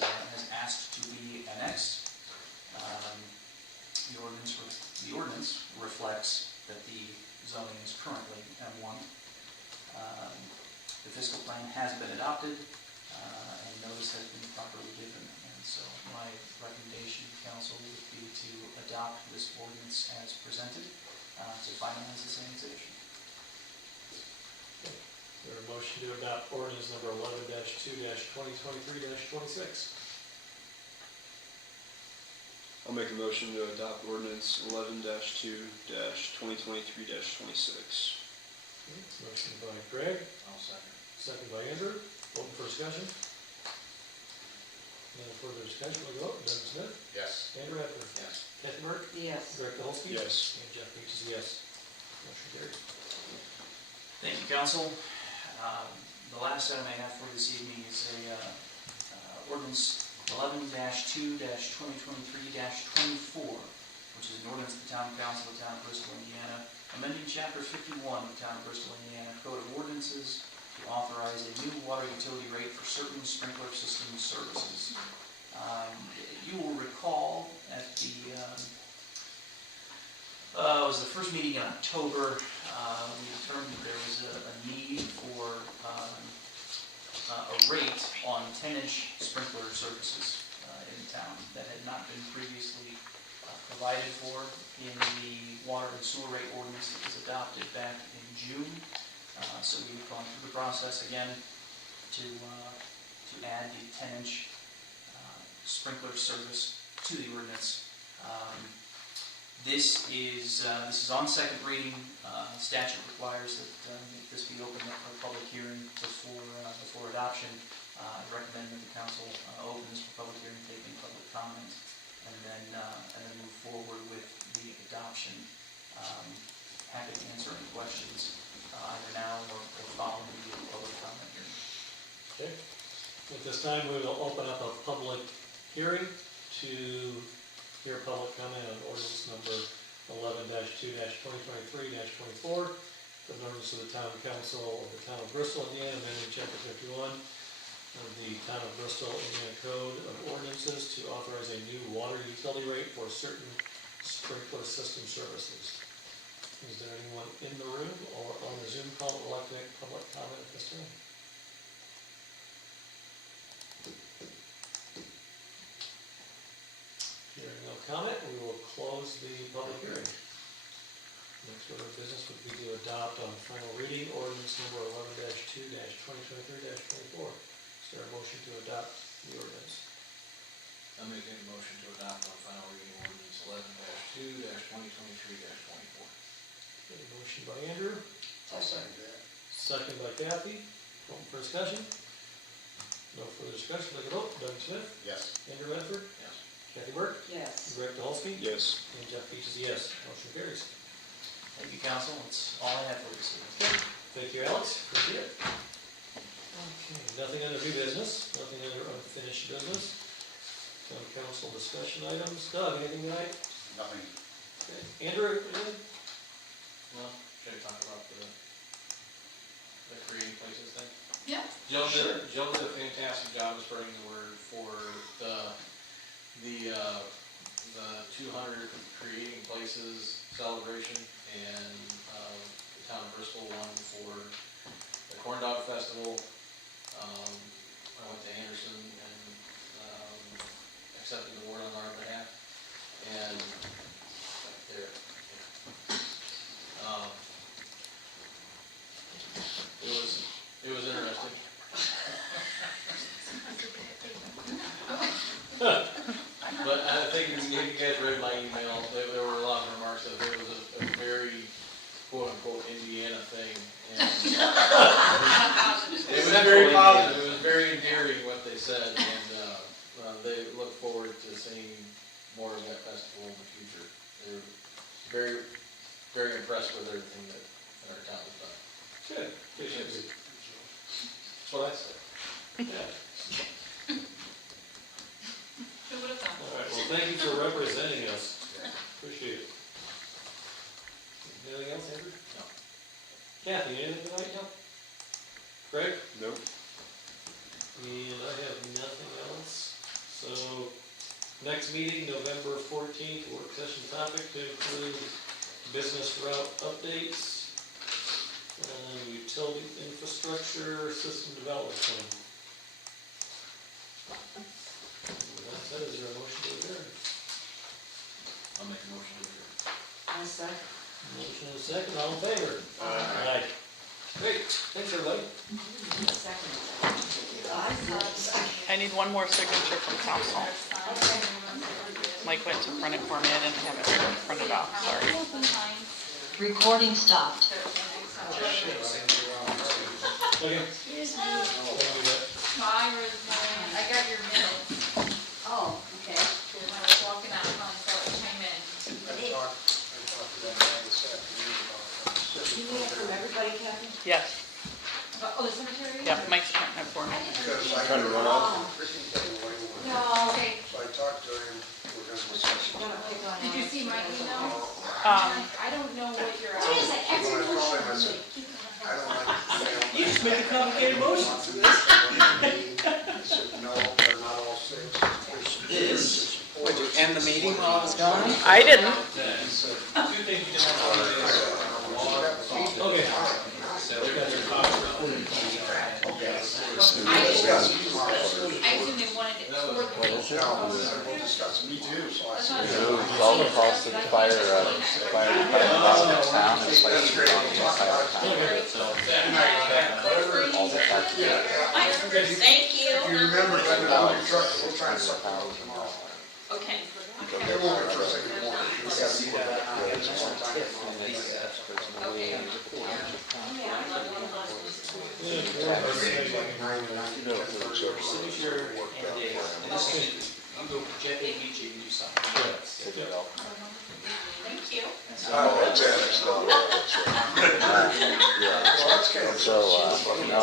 asked to be annexed. The ordinance reflects that the zoning is currently M1. The fiscal plan has been adopted, and notice has been properly given. And so my recommendation to council would be to adopt this ordinance as presented to finalize this annexation. Is there a motion to adopt ordinance number 11-2-2023-26? I'll make a motion to adopt ordinance 11-2-2023-26. Motion by Greg, I'll second. second by Andrew. Open for discussion. No further discussion, we'll go. Doug Smith, Yes. Andrew Edwards, Yes. Kathy Burke, Yes. Greg Dolsky. Yes. And Jeff Beach is yes. Motion carries. Thank you, council. The last item I have for this evening is a ordinance 11-2-2023-24, which is an ordinance of the town council of the town of Bristol, Indiana, amending chapter 51 of the town of Bristol, Indiana Code of Ordinances to authorize a new water utility rate for certain sprinkler system services. You will recall at the it was the first meeting in October. We determined that there was a need for a rate on 10-inch sprinkler services in town that had not been previously provided for in the water and sewer rate ordinance that was adopted back in June. So we've gone through the process again to add the 10-inch sprinkler service to the ordinance. This is on second reading. Statute requires that this be opened up for public hearing before adoption. I recommend that the council open this for public hearing, take in public comment, and then move forward with the adoption. Happy to answer any questions either now or following the public comment hearing. Okay. At this time, we will open up a public hearing to hear public comment on ordinance number 11-2-2023-24, the ordinance of the town council of the town of Bristol, Indiana, amending chapter 51 of the town of Bristol, Indiana Code of Ordinances to authorize a new water utility rate for certain sprinkler system services. Is there anyone in the room or on the Zoom call that would like to make public comment at this time? Hearing no comment, we will close the public hearing. Next order of business would be to adopt on final reading ordinance number 11-2-2023-24. Is there a motion to adopt the ordinance? I'll make a motion to adopt on final reading ordinance 11-2-2023-24. Okay, motion by Andrew, I'll second that. second by Kathy. Open for discussion. No further discussion, take a vote. Doug Smith, Yes. Andrew Edford, Yes. Kathy Burke, Yes. Greg Dolsky, Yes. and Jeff Beach is a yes. Motion carries. Thank you, council. That's all I have for this evening. Thank you, Alex. Appreciate it. Okay, nothing under new business, nothing under unfinished business. Town council discussion items. Doug, anything tonight? Nothing. Okay. Andrew, anything? Well, should I talk about the creating places thing? Yeah. Jill did a fantastic job of spreading the word for the 200 creating places celebration, and the town of Bristol won for the Corn Dog Festival. I went to Anderson and accepted the award on our behalf, and right there. It was interesting. But I think if you guys read my email, there were a lot of remarks that there was a very quote-unquote Indiana thing. And it was very positive, it was very endearing what they said, and they look forward to seeing more of that festival in the future. They're very, very impressed with everything that our town has done. Good. Good. That's what I say. Yeah. Who would have thought? All right, well, thank you for representing us. Appreciate it. Anything else, Andrew? No. Kathy, anything tonight, no? Craig? Nope. And I have nothing else. So, next meeting, November 14th, work session topic to include business route updates, utility infrastructure, system development plan. With that said, is there a motion to adjourn? I'll make a motion to adjourn. I second. Motion and a second, all in favor? Aye. Great, thanks everybody. Second. I thought. I need one more signature from council. Mike went to print it for me, I didn't have it printed out, sorry. Recording stopped. Okay. I got your minutes. Oh, okay. When I was walking out, I thought it came in. Do you hear from everybody, Kathy? Yes, Oh, the cemetery? yeah, Mike's printing it for me. Trying to run off. No. Okay, So I talked to him, we're gonna discuss. Gonna pick on did you see my email? Um, I don't know what you're What is asking. it? When I called him, I said, I don't like. You just make a complicated motion. I said, no, they're not all six. Would you end the meeting while I was gone? I didn't. Two things you don't want to do. Okay. I assumed they wanted it for the meeting. We'll discuss it. Me too. So I said, Move all the calls to the fire department of town and place it on the fire account. All the tax. Thank you. if you remember, then we'll try and suck it out tomorrow. Okay. It won't be first thing in the morning. We gotta meet with that. It's one time. Like 9 to 9. Signature and date. And this is, you go, Jeff, they meet you, you do something. Thank you. Oh, that's it. Well, that's kind of. So, no,